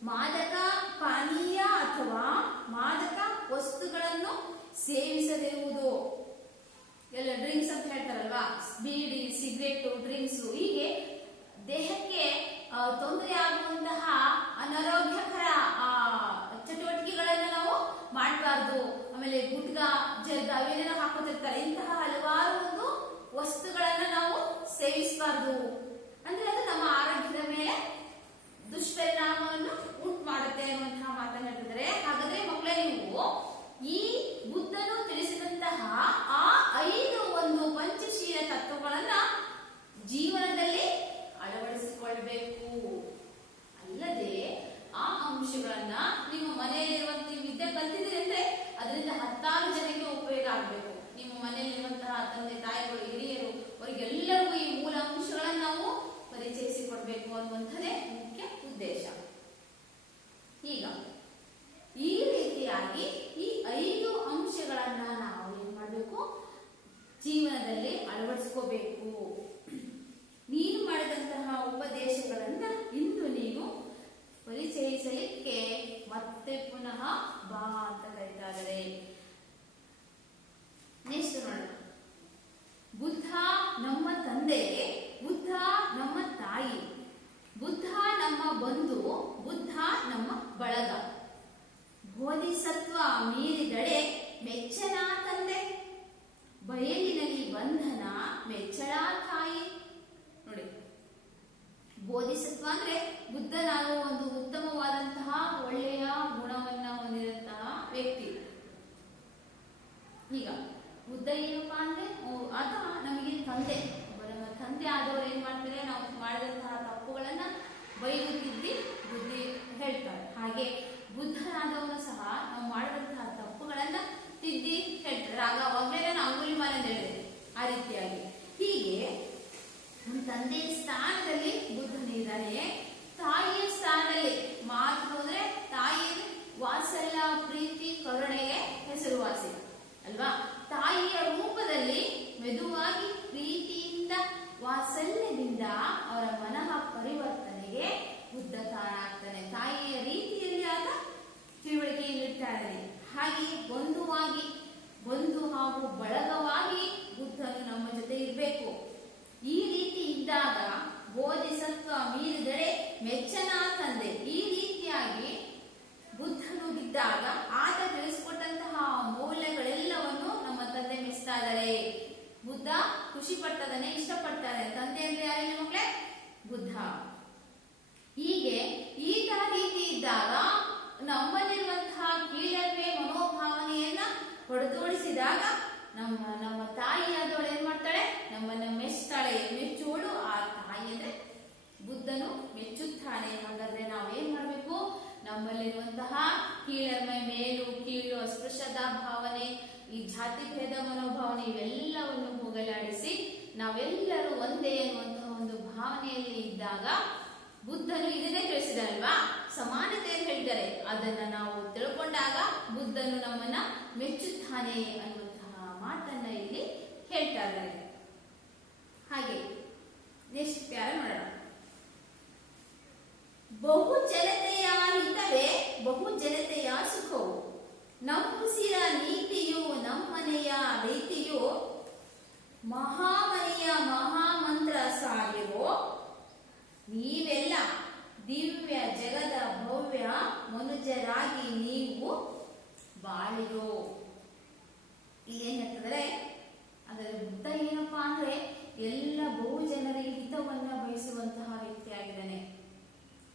ಮಾದಕ ಪಾನೀಯ ಅಥವಾ ಮಾದಕ ಸೇವಿಸದಿರುವುದು, ಎಲ್ಲ ಡ್ರಿಂಕ್ಸ್ ಅಂತ ಹೇಳ್ತಾರಲ್ವಾ, ಬೀಡಿ, ಸಿಗರೇಟು, ಡ್ರಿಂಕ್ಸ್, ಹೀಗೆ ದೇಹಕ್ಕೆ ತೊಂದರೆ ಆಗುವಂತಹ ಅನಾರೋಗ್ಯಕರ ಚಟುವಟಿಕೆಗಳನ್ನ ನಾವು ಮಾಡಬಾರ್ದು. ಆಮೇಲೆ ಗುಟ್ಕಾ, ಜರ್ದ ಅವೇನೇನೋ ಹಾಕೋತಿರ್ತಾರೆ, ಇಂತಹ ಹಲವಾರು ಒಂದು ವಸ್ತುಗಳನ್ನ ನಾವು ಸೇವಿಸಬಾರ್ದು. ಅಂದ್ರೆ ಅದು ನಮ್ಮ ಆರೋಗ್ಯದ ಮೇಲೆ ದುಷ್ಪರಿಣಾಮವನ್ನು ಉಂಟು ಮಾಡುತ್ತೆ ಅನ್ನುವಂತಹ ಮಾತನ್ನ ಹೇಳ್ತಿದ್ದಾರೆ. ಹಾಗಾದ್ರೆ ಮಕ್ಕಳೇ, ನೀವು ಈ ಬುದ್ಧನು ತಿಳಿಸಿದಂತಹ ಆ 5 ಒಂದು ಪಂಚಶೀಲ ತತ್ವಗಳನ್ನ ಜೀವನದಲ್ಲಿ ಅಳವಡಿಸಿಕೊಳ್ಬೇಕು. ಅಲ್ಲದೆ ಆ ಅಂಶಗಳನ್ನ ನಿಮ್ಮ ಮನೆಯಲ್ಲಿರುವಂತಹ ವಿದ್ಯೆ ಕಲ್ತಿದ್ದೀರಿ ಅಂದ್ರೆ ಅದರಿಂದ 10 ಜನಕ್ಕೆ ಉಪಯೋಗ ಆಗಬೇಕು. ನಿಮ್ಮ ಮನೆಯಲ್ಲಿರುವಂತಹ ತಂದೆ ತಾಯಿಗಳು, ಹಿರಿಯರು, ಅವರಿಗೆಲ್ಲರಿಗೂ ಈ ಮೂಲ ಅಂಶಗಳನ್ನ ನಾವು ಪರಿಚಯಿಸಿಕೊಡ್ಬೇಕು ಅನ್ನುವಂಥದ್ದೇ ಮುಖ್ಯ ಉದ್ದೇಶ. ಈಗ ಈ ರೀತಿಯಾಗಿ ಈ 5 ಅಂಶಗಳನ್ನ ನಾವು ಏನ್ ಮಾಡಬೇಕು, ಜೀವನದಲ್ಲಿ ಅಳವಡಿಸ್ಕೋಬೇಕು. ನೀನು ಮಾಡಿದಂತಹ ಉಪದೇಶಗಳನ್ನ ಇಂದು ನೀನು ಪರಿಚಯಿಸಲಿಕ್ಕೆ ಮತ್ತೆ ಪುನಃ ಬಾ ಅಂತ ಕರೀತಾ ಇದ್ದಾರೆ. ನೆಕ್ಸ್ಟ್ ನೋಡೋಣ. ಬುದ್ಧ ನಮ್ಮ ತಂದೆ, ಬುದ್ಧ ನಮ್ಮ ತಾಯಿ, ಬುದ್ಧ ನಮ್ಮ ಬಂಧು, ಬುದ್ಧ ನಮ್ಮ ಬಳಗ, ಬೋಧಿಸತ್ವ ಮೀರಿದಡೆ ಮೆಚ್ಚನ ತಂದೆ, ಬಯಲಿನಲ್ಲಿ ಬಂಧನ ಮೆಚ್ಚಳ ತಾಯಿ. ನೋಡಿ, ಬೋಧಿಸತ್ವ ಅಂದ್ರೆ ಬುದ್ಧನಾಗುವ ಒಂದು ಉತ್ತಮವಾದಂತಹ ಒಳ್ಳೆಯ ಗುಣವನ್ನ ಹೊಂದಿದಂತಹ ವ್ಯಕ್ತಿ. ಈಗ ಬುದ್ಧ ಏನಪ್ಪಾ ಅಂದ್ರೆ ಆತ ನಮಗೆ ತಂದೆ. ನಮ್ಮ ತಂದೆ ಆದವರು ಏನ್ ಮಾಡ್ತಾರೆ, ನಾವು ಮಾಡಿದಂತಹ ತಪ್ಪುಗಳನ್ನ ಬೈದು ತಿದ್ದಿ ಬುದ್ಧಿ ಹೇಳ್ತಾರೆ. ಹಾಗೆ ಬುದ್ಧನಾದವನು ಸಹ ನಾವು ಮಾಡಿದಂತಹ ತಪ್ಪುಗಳನ್ನ ತಿದ್ದಿ ಹೇಳ್ತಾರೆ. ಅವಾಗಲೇ ನಾನು ಅಂಗುಲಿಮಾಲ ಅಂತ ಹೇಳಿದೆ. ಆ ರೀತಿಯಾಗಿ ಹೀಗೆ ತಂದೆಯ ಸ್ಥಾನದಲ್ಲಿ ಬುದ್ಧನಿದ್ದಾನೆ. ತಾಯಿಯ ಸ್ಥಾನದಲ್ಲಿ ಮಾತು ಹೋದ್ರೆ ತಾಯಿ ವಾತ್ಸಲ್ಯ, ಪ್ರೀತಿ, ಕರುಣೆಗೆ ಹೆಸರುವಾಸಿ ಅಲ್ವಾ. ತಾಯಿಯ ರೂಪದಲ್ಲಿ ಮೆದುವಾಗಿ ಪ್ರೀತಿಯಿಂದ, ವಾತ್ಸಲ್ಯದಿಂದ ಅವರ ಮನಃ ಪರಿವರ್ತನೆಗೆ ಬುದ್ಧ ತಾನಾಗ್ತಾನೆ. ತಾಯಿಯ ರೀತಿಯಲ್ಲಿ ಆತ ತಿಳುವಳಿಕೆಯಲ್ಲಿರ್ತಾನೆ. ಹಾಗೆ ಬಂಧುವಾಗಿ, ಬಂಧು ಹಾಗೂ ಬಳಗವಾಗಿ ಬುದ್ಧನು ನಮ್ಮ ಜೊತೆ ಇರಬೇಕು. ಈ ರೀತಿ ಇದ್ದಾಗ ಬೋಧಿಸತ್ವ ಮೀರಿದರೆ ಮೆಚ್ಚನ ತಂದೆ. ಈ ರೀತಿಯಾಗಿ ಬುದ್ಧನು ಬಿದ್ದಾಗ ಆತ ತಿಳಿಸಿಕೊಟ್ಟಂತಹ ಮೌಲ್ಯಗಳೆಲ್ಲವನ್ನು ನಮ್ಮ ತಂದೆ ಮೆಚ್ತಾ ಇದ್ದಾರೆ. ಬುದ್ಧ ಖುಷಿ ಪಡ್ತದಾನೆ, ಇಷ್ಟಪಡ್ತಾರೆ. ತಂದೆ ಅಂದ್ರೆ ಯಾರಿಲ್ಲ ಮಕ್ಕಳೇ? ಬುದ್ಧ. ಹೀಗೆ ಈತ ರೀತಿ ಇದ್ದಾಗ ನಮ್ಮಲ್ಲಿರುವಂತಹ ಕೀಳರಿಮೆ ಮನೋಭಾವನೆಯನ್ನ ಹೊಡೆದೋಡಿಸಿದಾಗ ನಮ್ಮ ತಾಯಿಯಾದವಳು ಏನ್ ಮಾಡ್ತಾಳೆ, ನಮ್ಮನ್ನ ಮೆಚ್ತಾಳೆ. ಮೆಚ್ಚೋಳು ಆ ತಾಯಿ ಅಂದ್ರೆ ಬುದ್ಧನು ಮೆಚ್ಚುತ್ತಾನೆ. ಹಾಗಾದ್ರೆ ನಾವೇನ್ ಮಾಡ್ಬೇಕು, ನಮ್ಮಲ್ಲಿರುವಂತಹ ಕೀಳರಿಮೆ, ಮೇಲು ಕೀಳು, ಅಸ್ಪೃಶ್ಯತಾ ಭಾವನೆ, ಈ ಜಾತಿ ಭೇದ ಮನೋಭಾವನೆ ಇವೆಲ್ಲವನ್ನು ಹೋಗಲಾಡಿಸಿ ನಾವೆಲ್ಲರೂ ಒಂದೇ ಅನ್ನುವಂತಹ ಒಂದು ಭಾವನೆಯಲ್ಲಿ ಇದ್ದಾಗ ಬುದ್ಧನು ಇದನ್ನೇ ತಿಳಿಸಿದಲ್ವಾ, ಸಮಾನತೆಯನ್ನು ಹೇಳ್ತಾರೆ. ಅದನ್ನ ನಾವು ತಿಳ್ಕೊಂಡಾಗ ಬುದ್ಧನು ನಮ್ಮನ್ನ ಮೆಚ್ಚುತ್ತಾನೆ ಅನ್ನುವಂತಹ ಮಾತನ್ನ ಇಲ್ಲಿ ಹೇಳ್ತಾ ಇದ್ದಾರೆ. ಹಾಗೆ ನೆಕ್ಸ್ಟ್ ಪ್ಯಾರ ನೋಡೋಣ. ಬಹು ಜನತೆಯ ಹಿತವೇ ಬಹು ಜನತೆಯ ಸುಖವು, ನಮ್ಮುಸಿರ ನೀತಿಯು ನಮ್ಮನೆಯ ರೀತಿಯು, ಮಹಾಮನೆಯ ಮಹಾಮಂತ್ರ ಸಾಗಿರೋ, ನೀವೆಲ್ಲ ದಿವ್ಯ ಜಗದ ಭವ್ಯ ಮನುಜರಾಗಿ ನೀವು ಬಾಳಿರೋ. ಇಲ್ಲೇನ್ ಹೇಳ್ತಿದ್ರೆ, ಅದರ ಬುದ್ಧ ಏನಪ್ಪಾ ಅಂದ್ರೆ ಎಲ್ಲ ಬಹು ಜನರಿಗೆ ಹಿತವನ್ನ ಬಯಸುವಂತಹ ವ್ಯಕ್ತಿ ಆಗಿದ್ದಾನೆ.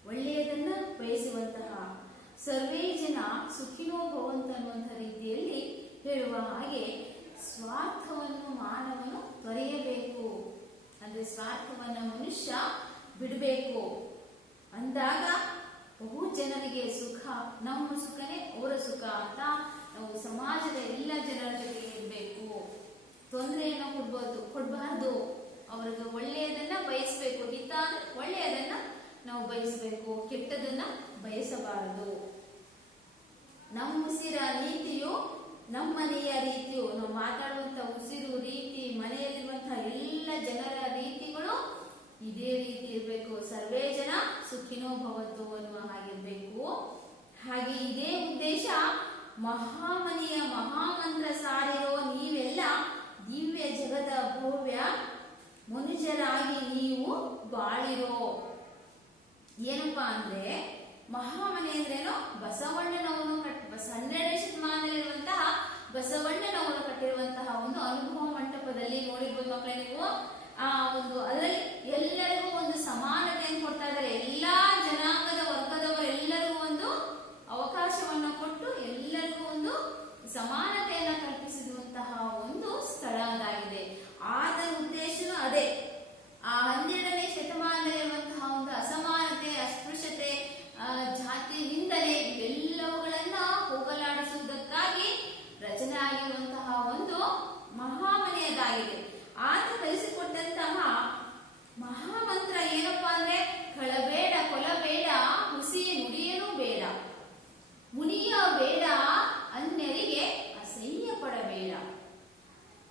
ಒಳ್ಳೆಯದನ್ನ ಬಯಸುವಂತಹ, ಸರ್ವೇ ಜನ ಸುಖಿನೋ ಭವಂತ ಅನ್ನುವಂಥ ರೀತಿಯಲ್ಲಿ ಹೇಳುವ ಹಾಗೆ ಸ್ವಾರ್ಥವನ್ನು ಮಾನವನು ತೊರೆಯಬೇಕು. ಅಂದ್ರೆ ಸ್ವಾರ್ಥವನ್ನ ಮನುಷ್ಯ ಬಿಡಬೇಕು. ಅಂದಾಗ ಬಹು ಜನರಿಗೆ ಸುಖ, ನಮ್ಮ ಸುಖನೇ ಅವರ ಸುಖ ಅಂತ ನಾವು ಸಮಾಜದ ಎಲ್ಲ ಜನರ ಜೊತೆಗೆ ಇರಬೇಕು. ತೊಂದರೆಯನ್ನ ಕೊಡಬಾರ್ದು. ಅವ್ರಿಗೆ ಒಳ್ಳೆಯದನ್ನ ಬಯಸಬೇಕು. ಹಿತ ಒಳ್ಳೆಯದನ್ನ ನಾವು ಬಯಸಬೇಕು, ಕೆಟ್ಟದನ್ನ ಬಯಸಬಾರದು. ನಮ್ಮ ಉಸಿರ ನೀತಿಯು ನಮ್ಮನೆಯ ರೀತಿಯು, ನಾವು ಮಾತಾಡುವಂತ ಉಸಿರು ರೀತಿ, ಮನೆಯಲ್ಲಿರುವಂತಹ ಎಲ್ಲ ಜನರ ರೀತಿಗಳು ಇದೇ ರೀತಿ ಇರಬೇಕು. ಸರ್ವೇ ಜನ ಸುಖಿನೋ ಭವಂತು ಅನ್ನುವ ಹಾಗಿರ್ಬೇಕು. ಹಾಗೆ ಇದೇ ಉದ್ದೇಶ ಮಹಾಮನಿಯ ಮಹಾಮಂತ್ರ ಸಾರಿರೋ ನೀವೆಲ್ಲ ದಿವ್ಯ ಜಗದ ಭವ್ಯ ಮನುಜರಾಗಿ ನೀವು ಬಾಳಿರೋ. ಏನಪ್ಪಾ ಅಂದ್ರೆ ಮಹಾಮನೆ ಅಂದ್ರೇನು? ಬಸವಣ್ಣನವನು 12ನೇ ಶತಮಾನದಲ್ಲಿರುವಂತಹ ಬಸವಣ್ಣನವರು ಕಟ್ಟಿರುವಂತಹ ಒಂದು ಅನುಭವ ಮಂಟಪದಲ್ಲಿ ನೋಡಿರ್ಬೋದು ಮಕ್ಕಳೇ ನೀವು. ಆ ಒಂದು ಅದರಲ್ಲಿ ಎಲ್ಲರಿಗೂ ಒಂದು ಸಮಾನತೆಯನ್ನು ಕೊಡ್ತಾ ಇದ್ದಾರೆ. ಎಲ್ಲಾ ಜನಾಂಗದ ವರ್ಗದವರೆಲ್ಲರಿಗೂ ಒಂದು ಅವಕಾಶವನ್ನು ಕೊಟ್ಟು ಎಲ್ಲರಿಗೂ ಒಂದು ಸಮಾನತೆಯನ್ನು ಕಲ್ಪಿಸಿರುವಂತಹ ಒಂದು ಸ್ಥಳ ಅದಾಗಿದೆ. ಆದ ಉದ್ದೇಶನೂ ಅದೇ. ಆ 12ನೇ ಶತಮಾನದಲ್ಲಿರುವಂತಹ ಒಂದು ಅಸಮಾನತೆ, ಅಸ್ಪೃಶ್ಯತೆ, ಜಾತಿ ನಿಂದನೆ ಇವೆಲ್ಲವುಗಳನ್ನ ಹೋಗಲಾಡಿಸುವುದಕ್ಕಾಗಿ ರಚನೆ ಆಗಿರುವಂತಹ ಒಂದು ಮಹಾಮನೆಯದಾಗಿದೆ. ಆತ ಕಲಿಸಿಕೊಟ್ಟಂತಹ ಮಹಾಮಂತ್ರ ಏನಪ್ಪಾ ಅಂದ್ರೆ ಕಳಬೇಡ, ಕೊಲಬೇಡ, ಹುಸಿಯ ನುಡಿಯನೂ ಬೇಡ, ಮುನಿಯ ಬೇಡ, ಅನ್ಯರಿಗೆ ಅಸಹ್ಯ ಪಡಬೇಡ,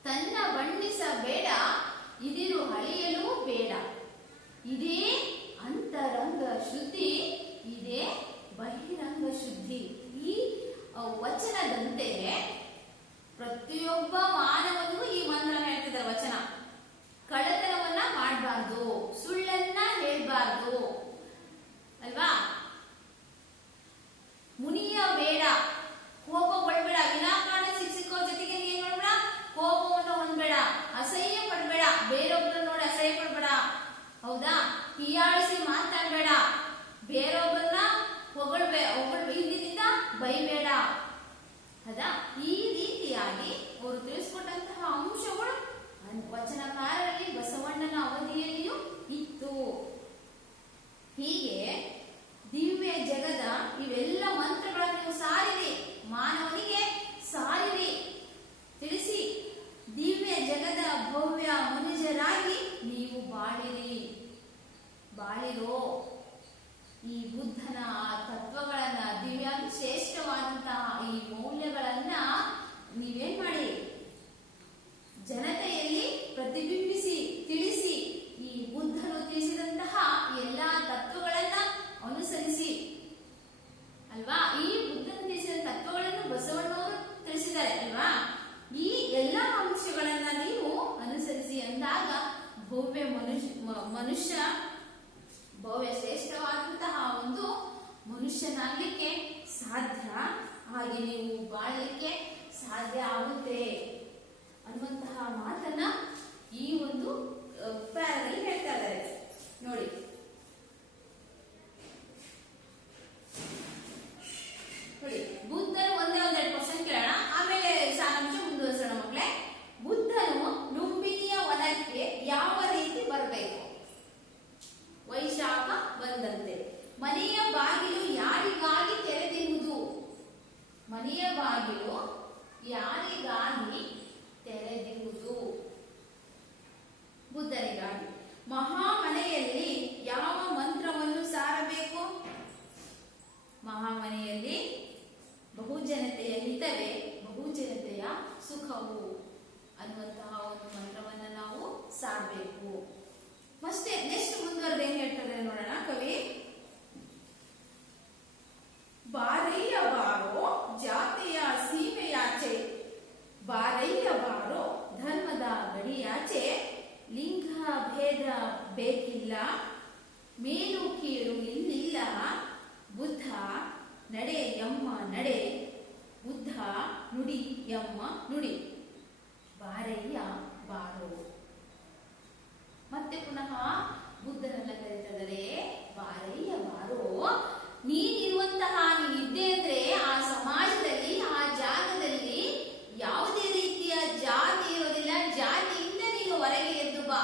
ತನ್ನ ಬಣ್ಣಿಸಬೇಡ, ಇದಿರು ಅಳಿಯಲೂ ಬೇಡ, ಇದೇ ಅಂತರಂಗ ಶುದ್ಧಿ, ಇದೇ ಬಹಿರಂಗ ಶುದ್ಧಿ. ಈ ವಚನದಂತೆ ಪ್ರತಿಯೊಬ್ಬ ಮಾನವನಿಗೂ ಈ ಮಂತ್ರ ಹೇಳ್ತಿದ್ದಾರೆ. ವಚನ ಕಳ್ಳತನವನ್ನ ಮಾಡಬಾರ್ದು, ಸುಳ್ಳನ್ನ ಹೇಳ್ಬಾರ್ದು ಅಲ್ವಾ. ಮುನಿಯ ಬೇಡ, ಕೋಪಗೊಳ್ಬೇಡ, ವಿನಾಕಾರಣ ಸಿಕ್ಕೋ ಜೊತೆಗೆ ನೀನ್ ಮಾಡ್ಬೇಡ, ಕೋಪವನ್ನು ಹೊಂದ್ಬೇಡ, ಅಸಹ್ಯ ಪಡ್ಬೇಡ, ಬೇರೊಬ್ಬರು ನೋಡಿ ಅಸಹ್ಯ ಪಡ್ಬೇಡ, ಹೌದಾ, ಹೀಯಾಳಿಸಿ ಮಾತಾಡ್ಬೇಡ, ಬೇರೊಬ್ಬರನ್ನ ಹಿಂದಿನಿಂದ ಬೈಬೇಡ. ಹೌದಾ, ಈ ರೀತಿಯಾಗಿ ಅವರು ತಿಳಿಸ್ಕೊಟ್ಟಂತಹ ಅಂಶಗಳು ವಚನಕಾರರಲ್ಲಿ ಬಸವಣ್ಣನ ಅವಧಿಯಲ್ಲಿಯೂ ಇತ್ತು. ಹೀಗೆ ದಿವ್ಯ ಜಗದ ಇವೆಲ್ಲ ಮಂತ್ರಗಳನ್ನು ನೀವು ಸಾರಿರಿ, ಮಾನವನಿಗೆ ಸಾರಿರಿ, ತಿಳಿಸಿ ದಿವ್ಯ ಜಗದ ಭವ್ಯ ಮನುಜರಾಗಿ ನೀವು ಬಾಳಿರೋ. ಈ ಬುದ್ಧನ ತತ್ವಗಳನ್ನ, ದಿವ್ಯ ಶ್ರೇಷ್ಠವಾದಂತಹ ಈ ಮೌಲ್ಯಗಳನ್ನ ನೀವೇನ್ ಮಾಡಿ ಜನತೆಯಲ್ಲಿ ಪ್ರತಿಬಿಂಬಿಸಿ ತಿಳಿಸಿ, ಈ ಬುದ್ಧನು ತಿಳಿಸಿದಂತಹ ಎಲ್ಲಾ ತತ್ವಗಳನ್ನ ಅನುಸರಿಸಿ ಅಲ್ವಾ. ಈ ಬುದ್ಧನು ತಿಳಿಸಿದ ತತ್ವಗಳನ್ನು ಬಸವಣ್ಣವರು ತಿಳಿಸಿದ್ದಾರೆ ಅಲ್ವಾ. ಈ ಎಲ್ಲಾ ಅಂಶಗಳನ್ನ ನೀವು ಅನುಸರಿಸಿ ಅಂದಾಗ ಮನುಷ್ಯ ಭವ್ಯ ಶ್ರೇಷ್ಠವಾದಂತಹ ಒಂದು ಮನುಷ್ಯನಾಗಲಿಕ್ಕೆ ಸಾಧ್ಯ, ಹಾಗೆ ನೀವು ಬಾಳಲಿಕ್ಕೆ ಸಾಧ್ಯ ಆಗುತ್ತೆ ಅನ್ನುವಂತಹ ಮಾತನ್ನ ಈ ಒಂದು ಪ್ಯಾರಲ್ಲಿ ಹೇಳ್ತಾ ಇದ್ದಾರೆ ನೋಡಿ. ಬುದ್ಧನು ಒಂದೆರಡು ಕ್ವಶನ್ ಕೇಳೋಣ, ಆಮೇಲೆ ಸಾರಾಂಶ ಮುಂದುವರಿಸೋಣ ಮಕ್ಕಳೇ. ಬುದ್ಧನು ಲುಂಬಿನಿಯ ವನಕ್ಕೆ ಯಾವ ರೀತಿ ಬರಬೇಕು? ವೈಶಾಖ ಬಂದಂತೆ. ಮನೆಯ ಬಾಗಿಲು ಯಾರಿಗಾಗಿ ತೆರೆದಿರುವುದು? ಮನೆಯ ಬಾಗಿಲು ಯಾರಿಗಾಗಿ ತೆರೆದಿರುವುದು? ಬುದ್ಧನಿಗಾಗಿ. ಮಹಾಮನೆಯಲ್ಲಿ ಯಾವ ಮಂತ್ರವನ್ನು ಸಾರಬೇಕು? ಮಹಾಮನೆಯಲ್ಲಿ ಬಹುಜನತೆಯ ಹಿತವೇ ಬಹುಜನತೆಯ ಸುಖವು ಅನ್ನುವಂತಹ ಒಂದು ಮಂತ್ರವನ್ನ ನಾವು ಸಾರಬೇಕು. ಮತ್ತೆ ನೆಕ್ಸ್ಟ್ ಮುಂದುವರೆದು ಏನ್ ಹೇಳ್ತಾರೆ ನೋಡೋಣ ಕವಿ. ಬಾರಯ್ಯ ಬಾರೋ ಜಾತಿಯ ಸೀಮೆಯಾಚೆ, ಬಾರಯ್ಯ ಬಾರೋ ಧರ್ಮದ ಗಡಿಯಾಚೆ, ಲಿಂಗ ಭೇದ ಬೇಕಿಲ್ಲ, ಮೇಲು ಕೀಳು ಇಲ್ಲಿಲ್ಲ, ಬುದ್ಧ ನಡೆ ಎಮ್ಮ ನಡೆ, ಬುದ್ಧ ನುಡಿ ಎಮ್ಮ ನುಡಿ, ಬಾರಯ್ಯ ಬಾರೋ. ಮತ್ತೆ ಪುನಃ ಬುದ್ಧನನ್ನ ಕರೀತಿದ್ದಾರೆ, ಬಾರಯ್ಯ ಬಾರೋ, ನೀನಿರುವಂತಹ ನೀನಿದ್ದೆ ಅಂದ್ರೆ ಆ ಸಮಾಜದಲ್ಲಿ ಆ ಜಾಗದಲ್ಲಿ ಯಾವುದೇ ರೀತಿಯ ಜಾತಿ ಇರೋದಿಲ್ಲ, ಜಾತಿಯಿಂದ ನೀನು ಹೊರಗೆ ಎದ್ದು ಬಾ.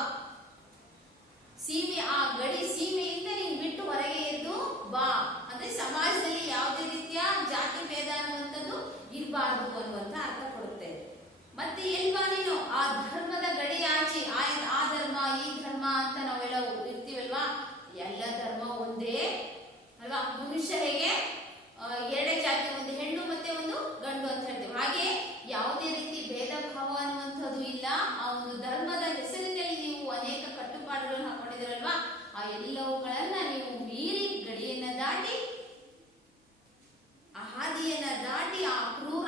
ಸೀಮೆ ಆ ಗಡಿ ಸೀಮೆಯಿಂದ ನೀನು ಬಿಟ್ಟು ಹೊರಗೆ ಎದ್ದು ಬಾ ಅಂದ್ರೆ ಸಮಾಜದಲ್ಲಿ ಯಾವುದೇ ರೀತಿಯ ಜಾತಿ ಭೇದ ಅನ್ನುವಂಥದ್ದು ಇರಬಾರ್ದು ಅನ್ನುವಂತ ಅರ್ಥ ಕೊಡುತ್ತೆ. ಮತ್ತೆ ಎಲ್ವಾ ನೀನು ಆ ಧರ್ಮದ ಗಡಿ ಆಚೆ, ಆ ಧರ್ಮ ಈ ಧರ್ಮ ಅಂತ ನಾವೆಲ್ಲ ಇರ್ತೀವಲ್ವಾ, ಎಲ್ಲ ಧರ್ಮ ಒಂದೇ ಅಲ್ವಾ. ಮನುಷ್ಯ ಹೇಗೆ ಎರಡೇ ಜಾತಿ, ಒಂದು ಹೆಣ್ಣು ಮತ್ತೆ ಒಂದು ಗಂಡು ಅಂತ ಹೇಳ್ತೀವಿ, ಹಾಗೆ ಯಾವುದೇ ರೀತಿ ಭೇದ ಭಾವ ಅನ್ನುವಂಥದ್ದು ಇಲ್ಲ. ಆ ಒಂದು ಧರ್ಮದ ಹೆಸರಿನಲ್ಲಿ ನೀವು ಅನೇಕ ಕಟ್ಟುಪಾಡುಗಳನ್ನು ಹಾಕೊಂಡಿದ್ದೀರಲ್ವಾ, ಆ ಎಲ್ಲವುಗಳನ್ನ ನೀವು ಮೀರಿ ಗಡಿಯನ್ನ ದಾಟಿ, ಆ ಹಾದಿಯನ್ನ ದಾಟಿ, ಆ ಕ್ರೂರ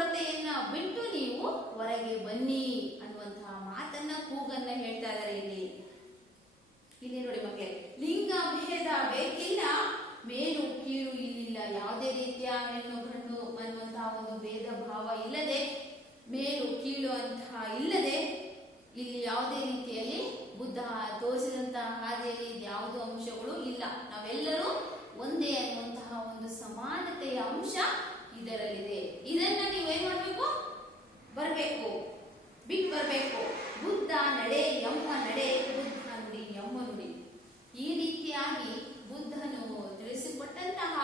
ಮಕ್ಕಳೇ, ಲಿಂಗ ಭೇದ ಬೇಕಿಲ್ಲ, ಮೇಲು ಕೀಳು ಇಲ್ಲಿಲ್ಲ. ಯಾವುದೇ ರೀತಿಯ ಹೆಣ್ಣು ಗಂಡು ಅನ್ನುವಂತಹ ಒಂದು ಭೇದ ಭಾವ ಇಲ್ಲದೆ, ಮೇಲು ಕೀಳು ಅಂತ ಇಲ್ಲದೆ, ಇಲ್ಲಿ ಯಾವುದೇ ರೀತಿಯಲ್ಲಿ ಬುದ್ಧ ತೋರಿಸಿದಂತಹ ಹಾದಿಯಲ್ಲಿ ಯಾವುದೋ ಅಂಶಗಳು ಇಲ್ಲ. ನಾವೆಲ್ಲರೂ ಒಂದೇ ಅನ್ನುವಂತಹ ಒಂದು ಸಮಾನತೆಯ ಅಂಶ ಇದರಲ್ಲಿದೆ. ಇದನ್ನ ನೀವೇನ್ ಮಾಡ್ಬೇಕು? ಬರಬೇಕು, ಬಿಟ್ಟು ಬರಬೇಕು. ಬುದ್ಧ ನಡೆ ಎಮ್ಮ ನಡೆ, ಬುದ್ಧ ನುಡಿ ಎಮ್ಮ ನುಡಿ. ಈ ರೀತಿಯಾಗಿ ಬುದ್ಧನು ತಿಳಿಸಿಕೊಟ್ಟಂತಹ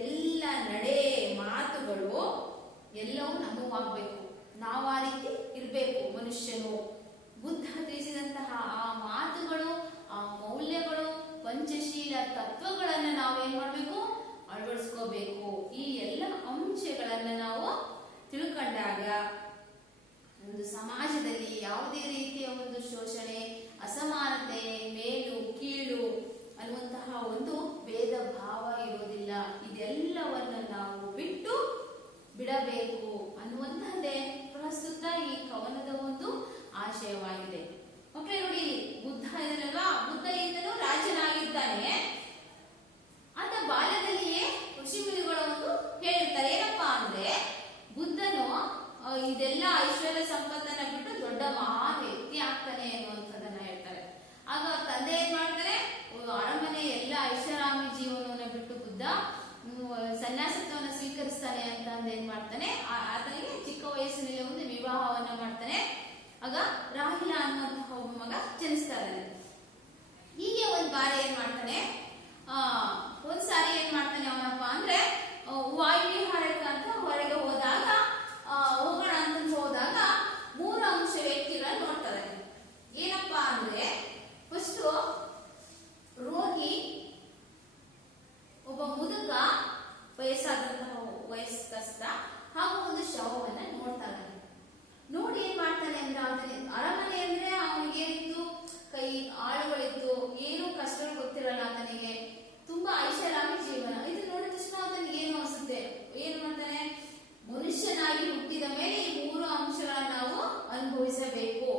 ಎಲ್ಲ ನಡೆ ಮಾತುಗಳು ಎಲ್ಲವೂ ನಮಗಾಗಬೇಕು. ನಾವು ಆ ರೀತಿ ಇರಬೇಕು ಮನುಷ್ಯನು. ಬುದ್ಧ ತಿಳಿಸಿದಂತಹ ಆ ಮಾತುಗಳು, ಆ ಮೌಲ್ಯಗಳು, ಪಂಚಶೀಲ ತತ್ವಗಳನ್ನ ನಾವೇನ್ ಮಾಡ್ಬೇಕು? ಅಳವಡಿಸ್ಕೋಬೇಕು. ಈ ಎಲ್ಲ ಅಂಶಗಳನ್ನ ನಾವು ತಿಳ್ಕೊಂಡಾಗ ಒಂದು ಸಮಾಜದಲ್ಲಿ ಯಾವುದೇ ರೀತಿಯ ಒಂದು ಶೋಷಣೆ, ಅಸಮಾನತೆ, ಮೇಲು ಕೀಳು ಅನ್ನುವಂತಹ ಒಂದು ಭೇದ ಭಾವ ಇರೋದಿಲ್ಲ. ಇದೆಲ್ಲವನ್ನು ನಾವು ಬಿಟ್ಟು ಬಿಡಬೇಕು ಅನ್ನುವಂತಹದ್ದೇ ಪ್ರಸ್ತುತ ಈ ಕವನದ ಒಂದು ಆಶಯವಾಗಿದೆ. ಮಕ್ಕಳೇ ನೋಡಿ, ಬುದ್ಧ ಇದನ್ನಲ್ವಾ, ಬುದ್ಧ ಈತನು ರಾಜನಾಗಿದ್ದಾನೆ. ಆತ ಬಾಲ್ಯದಲ್ಲಿಯೇ ಋಷಿ ಮುನಿಗಳ ಒಂದು ಹೇಳಿರ್ತಾರೆ. ಏನಪ್ಪಾ ಅಂದ್ರೆ, ಬುದ್ಧನು ಇದೆಲ್ಲ ಐಶ್ವರ್ಯ ಸಂಪತ್ತನ್ನ ಬಿಟ್ಟು ದೊಡ್ಡ ಮಹಾನ್ ವ್ಯಕ್ತಿ ಆಗ್ತಾನೆ ಅನ್ನುವಂಥದ್ದನ್ನ ಹೇಳ್ತಾರೆ. ಆಗ ತಂದೆ ಏನ್ ಮಾಡ್ತಾರೆ? ಅರಮನೆ ಎಲ್ಲ ಐಷಾರಾಮಿ ಜೀವನವನ್ನ ಬಿಟ್ಟು ಬುದ್ಧ ಸನ್ಯಾಸತ್ವವನ್ನು ಸ್ವೀಕರಿಸ್ತಾನೆ ಅಂತ ಅಂದ ಏನ್ ಮಾಡ್ತಾನೆ? ಆತನಿಗೆ ಚಿಕ್ಕ ವಯಸ್ಸಿನಲ್ಲಿ ಒಂದು ವಿವಾಹವನ್ನ ಮಾಡ್ತಾನೆ. ಆಗ ರಾಹಿಲ ಅನ್ನುವಂತಹ ಒಬ್ಬ ಮಗ ಜನಿಸ್ತಾರೆ. ಹೀಗೆ ಒಂದ್ ಬಾರಿ ಏನ್ ಮಾಡ್ತಾನೆ? ಒಂದ್ಸಾರಿ ಏನ್ ಮಾಡ್ತಾನೆ ಅವನಪ್ಪ ಅಂದ್ರೆ, ವಾಯುವಿಹಾರಕ್ಕೆ ಅಂತ ಹೊರಗೆ ಹೋದಾಗ, ಹೋಗೋಣ ಅಂತ ಹೋದಾಗ 3 ಅಂಶ ವ್ಯಕ್ತಿಗಳನ್ನ ನೋಡ್ತಾರೆ. ಏನಪ್ಪಾ ಅಂದ್ರೆ, ಫಸ್ಟ್ ರೋಗಿ, ಒಬ್ಬ ಮುದುಕ, ವಯಸ್ಸಾದಂತಹ ವಯಸ್ಕಸ್ಥ, ಹಾಗೂ ಒಂದು ಶವವನ್ನ ನೋಡ್ತಾನೆ. ನೋಡಿ ಏನ್ ಮಾಡ್ತಾನೆ ಅಂದ್ರೆ, ಅರಮನೆ ಅಂದ್ರೆ ಅವನಿಗೆ ಏನಿತ್ತು? ಕೈ ಆಳುಗಳಿತ್ತು, ಏನು ಕಷ್ಟಗಳು ಗೊತ್ತಿರಲ್ಲ ಆತನಿಗೆ. ತುಂಬಾ ಐಷಾರಾಮಿ ಜೀವನ. ಇದು ನೋಡಿದ ತಕ್ಷಣ ಆತನಿಗೆ ಏನು ಅನಿಸುತ್ತೆ? ಏನ್ ಮಾಡ್ತಾನೆ? ಮನುಷ್ಯನಾಗಿ ಹುಟ್ಟಿದ ಮೇಲೆ ಈ 3 ಅಂಶಗಳನ್ನ ನಾವು ಅನುಭವಿಸಬೇಕು.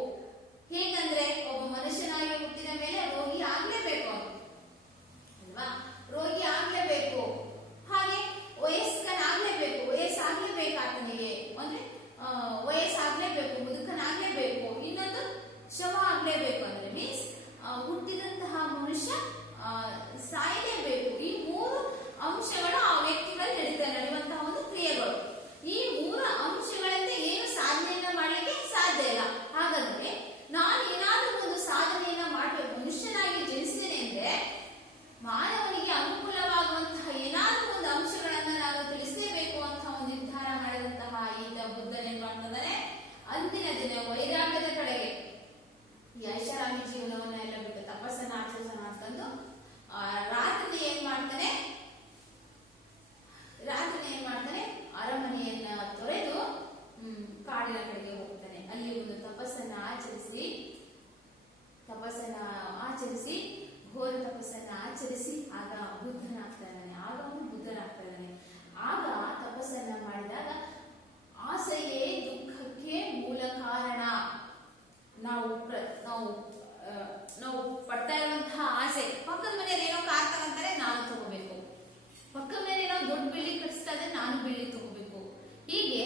ಹೇಗಂದ್ರೆ, ಒಬ್ಬ ಮನುಷ್ಯನಾಗಿ ಹುಟ್ಟಿದ ಮೇಲೆ ರೋಗಿ ಆಗ್ಲೇಬೇಕು ಅಲ್ವಾ? ರೋಗಿ ಆಗ್ಲೇಬೇಕು. ಹಾಗೆ ವಯಸ್ಕನಾಗ್ಲೇಬೇಕು, ವಯಸ್ಸಾಗ್ಲೇಬೇಕು ಆತನಿಗೆ. ಅಂದ್ರೆ ವಯಸ್ಸಾಗ್ಲೇಬೇಕು, ಮುದುಕನಾಗ್ಲೇಬೇಕು. ಇನ್ನೊಂದು ಶವ ಆಗ್ಲೇಬೇಕು. ಅಂದ್ರೆ ಮೀನ್ಸ್ ಹುಟ್ಟಿದಂತಹ ಮನುಷ್ಯ ಸಾಯಲೇಬೇಕು. ಈ 3 ಅಂಶಗಳು ಆ ವ್ಯಕ್ತಿಗಳಲ್ಲಿ ನಡೆಯುವಂತಹ ಒಂದು ಕ್ರಿಯೆಗಳು. ಈ 3 ಅಂಶಗಳಿಂದ ಏನು ಸಾಧನೆಯನ್ನ ಮಾಡ್ಲಿಕ್ಕೆ ಸಾಧ್ಯ ಇಲ್ಲ. ಹಾಗಾದ್ರೆ ನಾನು ಏನಾದ್ರೂ ಒಂದು ಸಾಧನೆಯನ್ನ ಮಾಡಬೇಕು, ಮನುಷ್ಯನಾಗಿ ಜನಿಸ್ತೇನೆ ಅಂದ್ರೆ ಮಾನವನಿಗೆ ಅನುಕೂಲವಾಗುವಂತಹ ಏನಾದ್ರೂ ಒಂದು ಅಂಶಗಳನ್ನ ನಾನು ತಿಳಿಸಲೇಬೇಕು ಅಂತ ಒಂದು ನಿರ್ಧಾರ ಮಾಡಿದಂತಹ ಈತ ಬುದ್ಧನೇನ್ ಮಾಡ್ತಿದ್ದಾನೆ? ಅಂದಿನ ದಿನ ವೈರಾಗ್ಯದ ಕಡೆಗೆ, ಈ ಐಷಾರಾಮಿ ಜೀವನವನ್ನ ಎಲ್ಲ ಬಿಟ್ಟು ತಪಸ್ಸನ್ನ ಆಚರಿಸೋಣ ಅಂತಂದು ರಾತ್ರಿ ಏನ್ ಮಾಡ್ತಾನೆ? ಅರಮನೆಯನ್ನ ತೊರೆದು ಕಾಡಿನ ಕಡೆಗೆ ಹೋಗ್ತಾನೆ. ಅಲ್ಲಿ ಒಂದು ತಪಸ್ಸನ್ನ ಆಚರಿಸಿ ಘೋರ ತಪಸ್ಸನ್ನ ಆಚರಿಸಿ ಆಗ ಬುದ್ಧನಾಗ್ತಾನೆ. ಆಗ ತಪಸ್ಸನ್ನ ಮಾಡಿದಾಗ ಆಸೆಯೇ ದುಃಖಕ್ಕೆ ಮೂಲ ಕಾರಣ. ನಾವು ಪಡ್ತಾ ಇರುವಂತಹ ಆಸೆ, ಪಕ್ಕದ ಮನೆಯಲ್ಲಿ ಏನೋ ಕಾರ್ ತಗೊಂತಾರೆ, ನಾನು ತಗೋಬೇಕು. ಪಕ್ಕದ ಮನೆ ಏನೋ ದೊಡ್ಡ ಬಿಲ್ಡಿಂಗ್ ಕಟ್ಟಿಸ್ತಾ ಇದ್ರೆ ನಾನು ಬಿಲ್ಡಿಂಗ್ ತಗೋಬೇಕು. ಹೀಗೆ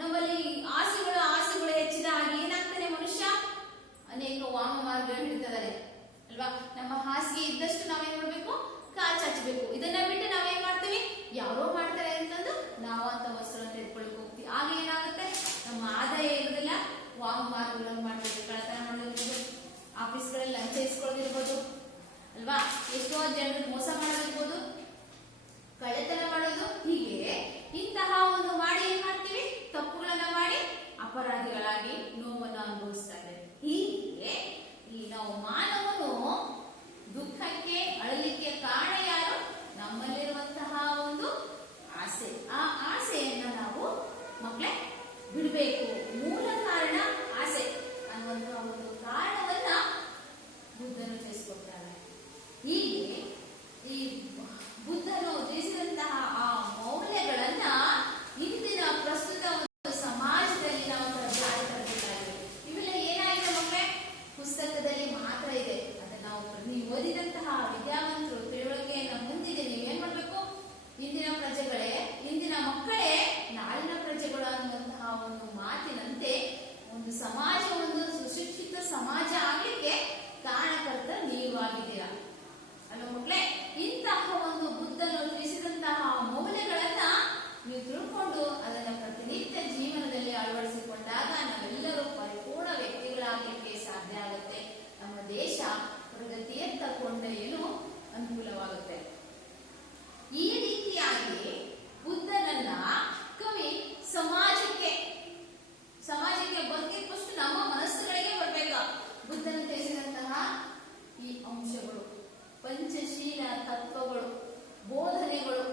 ನಮ್ಮಲ್ಲಿ ಆಸೆಗಳು ಹೆಚ್ಚಿದ ಹಾಗೆ ಏನಾಗ್ತಾನೆ? ಮನುಷ್ಯ ಅನೇಕ ವಾಮ ಮಾರ್ಗಗಳು ಹಿಡಿತಾರೆ ಅಲ್ವಾ? ನಮ್ಮ ಹಾಸಿಗೆ ಇದ್ದಷ್ಟು ನಾವೇನ್ ಮಾಡ್ಬೇಕು? ಕಾಲ್ ಚಾಚಬೇಕು. ಇದನ್ನ ಬಿಟ್ಟು ನಾವೇನ್ ಮಾಡ್ತೀವಿ? ಸಮಾಜ ಒಂದು ಸುಶಿಕ್ಷಿತ ಸಮಾಜ ಆಗ್ಲಿಕ್ಕೆ ಕಾರಣಕರ್ತ ನೀವು ಆಗಿದ್ದೀರಾ ಅಲ್ವ ಮಕ್ಕಳೇ. ಇಂತಹ ಒಂದು ಬುದ್ಧನು ತಿಳಿಸಿದಂತಹ ಮೌಲ್ಯಗಳನ್ನ ನೀವು ತಿಳ್ಕೊಂಡು ಅದನ್ನ ಪ್ರತಿನಿತ್ಯ ಜೀವನದಲ್ಲಿ ಅಳವಡಿಸಿಕೊಂಡಾಗ ನಾವೆಲ್ಲರೂ ಪರಿಪೂರ್ಣ ವ್ಯಕ್ತಿಗಳಾಗಲಿಕ್ಕೆ ಸಾಧ್ಯ ಆಗುತ್ತೆ. ನಮ್ಮ ದೇಶ ಪ್ರಗತಿಯತ್ತ ಕೊಂಡೊಯ್ಯಲು ಅನುಕೂಲವಾಗುತ್ತೆ. ಈ ರೀತಿಯಾಗಿ ಬುದ್ಧನನ್ನ ಕವಿ ಸಮಾಜಕ್ಕೆ ಬಂದಿದ್ದಷ್ಟು ನಮ್ಮ ಮನಸ್ಸುಗಳಿಗೆ ಬರ್ಬೇಕು. ಬುದ್ಧನ ತಿಳಿಸಿದಂತಹ ಈ ಅಂಶಗಳು, ಪಂಚಶೀಲ ತತ್ವಗಳು, ಬೋಧನೆಗಳು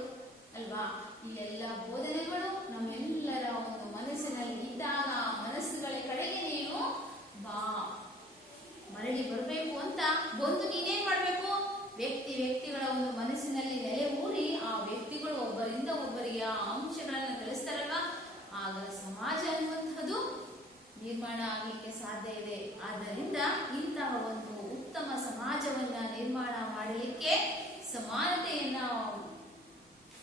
ಅಲ್ವಾ, ಈ ಎಲ್ಲ ಬೋಧನೆಗಳು ನಮ್ಮೆಲ್ಲರ ಒಂದು ಮನಸ್ಸಿನಲ್ಲಿ ಇದ್ದಾಗ ಮನಸ್ಸುಗಳ ಕಡೆಗೆ ನೀನು ಮರಳಿ ಬರಬೇಕು ಅಂತ ಬಂದು ನೀನೇನ್ ಮಾಡ್ಬೇಕು, ವ್ಯಕ್ತಿಗಳ ಒಂದು ಮನಸ್ಸಿನಲ್ಲಿ ನೆಲೆ ಊರಿ ಆ ವ್ಯಕ್ತಿಗಳು ಒಬ್ಬರಿಂದ ಒಬ್ಬರಿಗೆ ಆ ಅಂಶಗಳನ್ನ ತಿಳಿಸ್ತಾರಲ್ವಾ, ಆಗ ಸಮಾಜ ಅನ್ನುವಂಥದ್ದು ನಿರ್ಮಾಣ ಆಗಲಿಕ್ಕೆ ಸಾಧ್ಯ ಇದೆ. ಆದ್ದರಿಂದ ಇಂತಹ ಒಂದು ಉತ್ತಮ ಸಮಾಜವನ್ನ ನಿರ್ಮಾಣ ಮಾಡಲಿಕ್ಕೆ ಸಮಾನತೆಯನ್ನ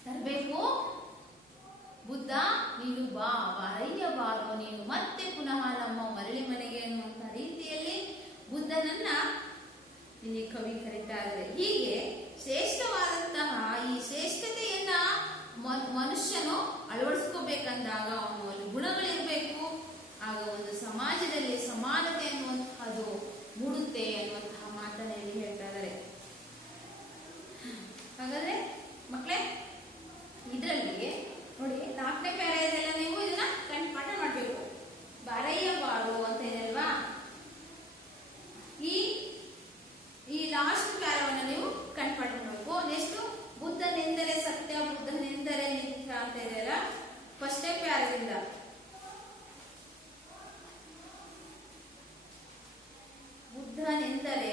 ತರಬೇಕು. ಬುದ್ಧ ನೀನು ಬಾರಯ್ಯ ಬಾರೋ, ನೀನು ಮತ್ತೆ ಪುನಃ ನಮ್ಮ ಮರಳಿ ಮನೆಗೆ ಅನ್ನುವಂತ ರೀತಿಯಲ್ಲಿ ಬುದ್ಧನನ್ನ ಇಲ್ಲಿ ಕವಿ ಕರೀತಾ ಇದ್ದಾರೆ. ಹೀಗೆ ಶ್ರೇಷ್ಠವಾದಂತಹ ಈ ಶ್ರೇಷ್ಠತೆಯನ್ನ ಮನುಷ್ಯನು ಅಳವಡಿಸ್ಕೋಬೇಕಂದಾಗ ಅವನಲ್ಲಿ ಗುಣಗಳಿರ್ಬೇಕು. ಆಗ ಒಂದು ಸಮಾಜದಲ್ಲಿ ಸಮಾನತೆ ಅನ್ನುವಂತಹದ್ದು ಮೂಡುತ್ತೆ ಅನ್ನುವಂತಹ ಮಾತನ್ನ ಇಲ್ಲಿ ಹೇಳ್ತಾ ಇದ್ದಾರೆ. ಹಾಗಾದ್ರೆ ಮಕ್ಕಳೇ, ಇದರಲ್ಲಿ ನೋಡಿ 4ನೇ ಪ್ಯಾರಾಯದೆಲ್ಲ ನೀವು ಇದನ್ನ ಕಂಠಪಾಠ ಮಾಡ್ಬೇಕು. ಬಾರಯ್ಯ ಬಾರು ಅಂತ ಇದೆ ಅಲ್ವಾ, ಈ ಲಾಸ್ಟ್ ಪ್ಯಾರವನ್ನ ನೀವು ಕಂಠಪಾಠ ಮಾಡಬೇಕು. ನೆಕ್ಸ್ಟ್ ಬುದ್ಧನೆಂದರೆ ಸತ್ಯ, ಬುದ್ಧನೆಂದರೆ ನಿತ್ಯ ಅಂತ ಇದೆಯಲ್ಲ, ಫಸ್ಟೇ ಪ್ಯಾರದಿಂದ ಬುದ್ಧನೆಂದರೆ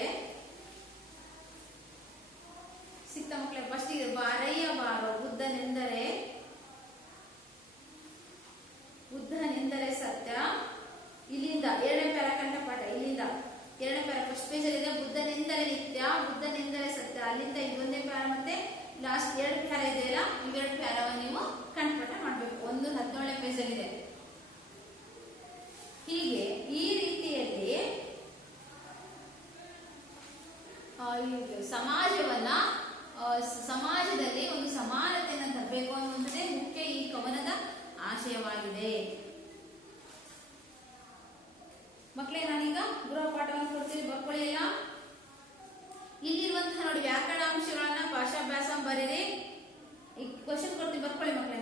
ಸಿಕ್ತ ಮಕ್ಕಳೇ. ಫಸ್ಟ್ ಇದೆ ಬಾರಯ್ಯ ಬಾರೋ, ಬುದ್ಧನೆಂದರೆ ಸತ್ಯ. ಇಲ್ಲಿಂದ 2ನೇ ಪ್ಯಾರ ಕಂಠಪಾಠ, ಇಲ್ಲಿಂದ 2ನೇ ಪ್ಯಾರ ಫಸ್ಟ್ ಪೇಜ್ ಅಲ್ಲಿ ಇದೆ ಬುದ್ಧನೆಂದರೆ ನಿತ್ಯ, ಬುದ್ಧನೆಂದರೆ ಸತ್ಯ. ಅಲ್ಲಿಂದ 1ನೇ ಪ್ಯಾರ ಮತ್ತೆ ಲಾಸ್ಟ್ 2 ಪ್ಯಾರ ಇದೆಯಲ್ಲ, ಇವೆರಡು ಪ್ಯಾರವನ್ನು ನೀವು ಕಂಠಪಾಠ ಮಾಡಬೇಕು. 17ನೇ ಪೇಜ್ ಅಲ್ಲಿ ಇದೆ. ಹೀಗೆ ಈ ರೀತಿಯಲ್ಲಿ ಸಮಾಜದಲ್ಲಿ ಒಂದು ಸಮಾನತೆಯನ್ನು ತರಬೇಕು ಅನ್ನುವಂಥದ್ದೇ ಮುಖ್ಯ ಈ ಕವನದ ಆಶಯವಾಗಿದೆ. ಮಕ್ಕಳೇ, ನಾನೀಗ ಗೃಹಪಾಠವನ್ನು ಕೊಡ್ತೀನಿ, ಬರ್ಕೊಳ್ಳಿ ಎಲ್ಲ. ಇಲ್ಲಿರುವಂತಹ ನೋಡಿ ವ್ಯಾಕರಣಾಂಶಗಳನ್ನ ಭಾಷಾಭ್ಯಾಸ ಬರೀರಿ. ಈ ಕ್ವಶನ್ ಕೊಡ್ತೀನಿ, ಬರ್ಕೊಳ್ಳಿ ಮಕ್ಕಳೇ.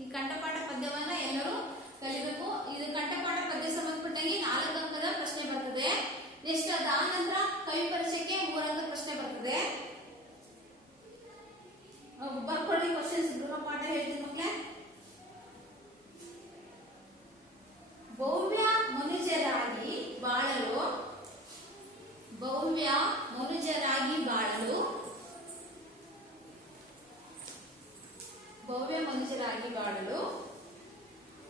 ಈ ಕಂಠಪಾಠ ಪದ್ಯವನ್ನ ಎಲ್ಲರೂ ಕಲಿಬೇಕು. ಇದು ಕಂಠಪಾಠ ಪದ್ಯ ಸಂಬಂಧಪಟ್ಟಂಗೆ 4 ಅಂಕದ ಪ್ರಶ್ನೆ ಬರ್ತದೆ. ನೆಕ್ಸ್ಟ್ ಅದಾದ ನಂತರ ಕವಿ ಪರಿಚಯಕ್ಕೆ 3 ಅಂಕದ ಪ್ರಶ್ನೆ ಬರ್ತದೆ. ಬರ್ಕೊಳ್ಳಿ ಕ್ವಶನ್ಸ್, ಗೃಹಪಾಠ ಹೇಳ್ತೀನಿ ಮಕ್ಕಳೇ. ಭವ್ಯ ಮನುಜರಾಗಿ ಬಾಳಲು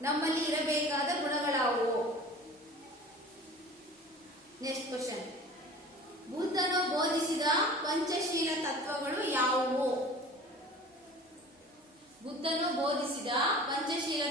ನಮ್ಮಲ್ಲಿ ಇರಬೇಕಾದ ಗುಣಗಳಾವುವು? ನೆಕ್ಸ್ಟ್ ಕ್ವಶನ್, ಬುದ್ಧನು ಬೋಧಿಸಿದ ಪಂಚಶೀಲ ತತ್ವಗಳು ಯಾವುವು? ಬುದ್ಧನು ಬೋಧಿಸಿದ ಪಂಚಶೀಲ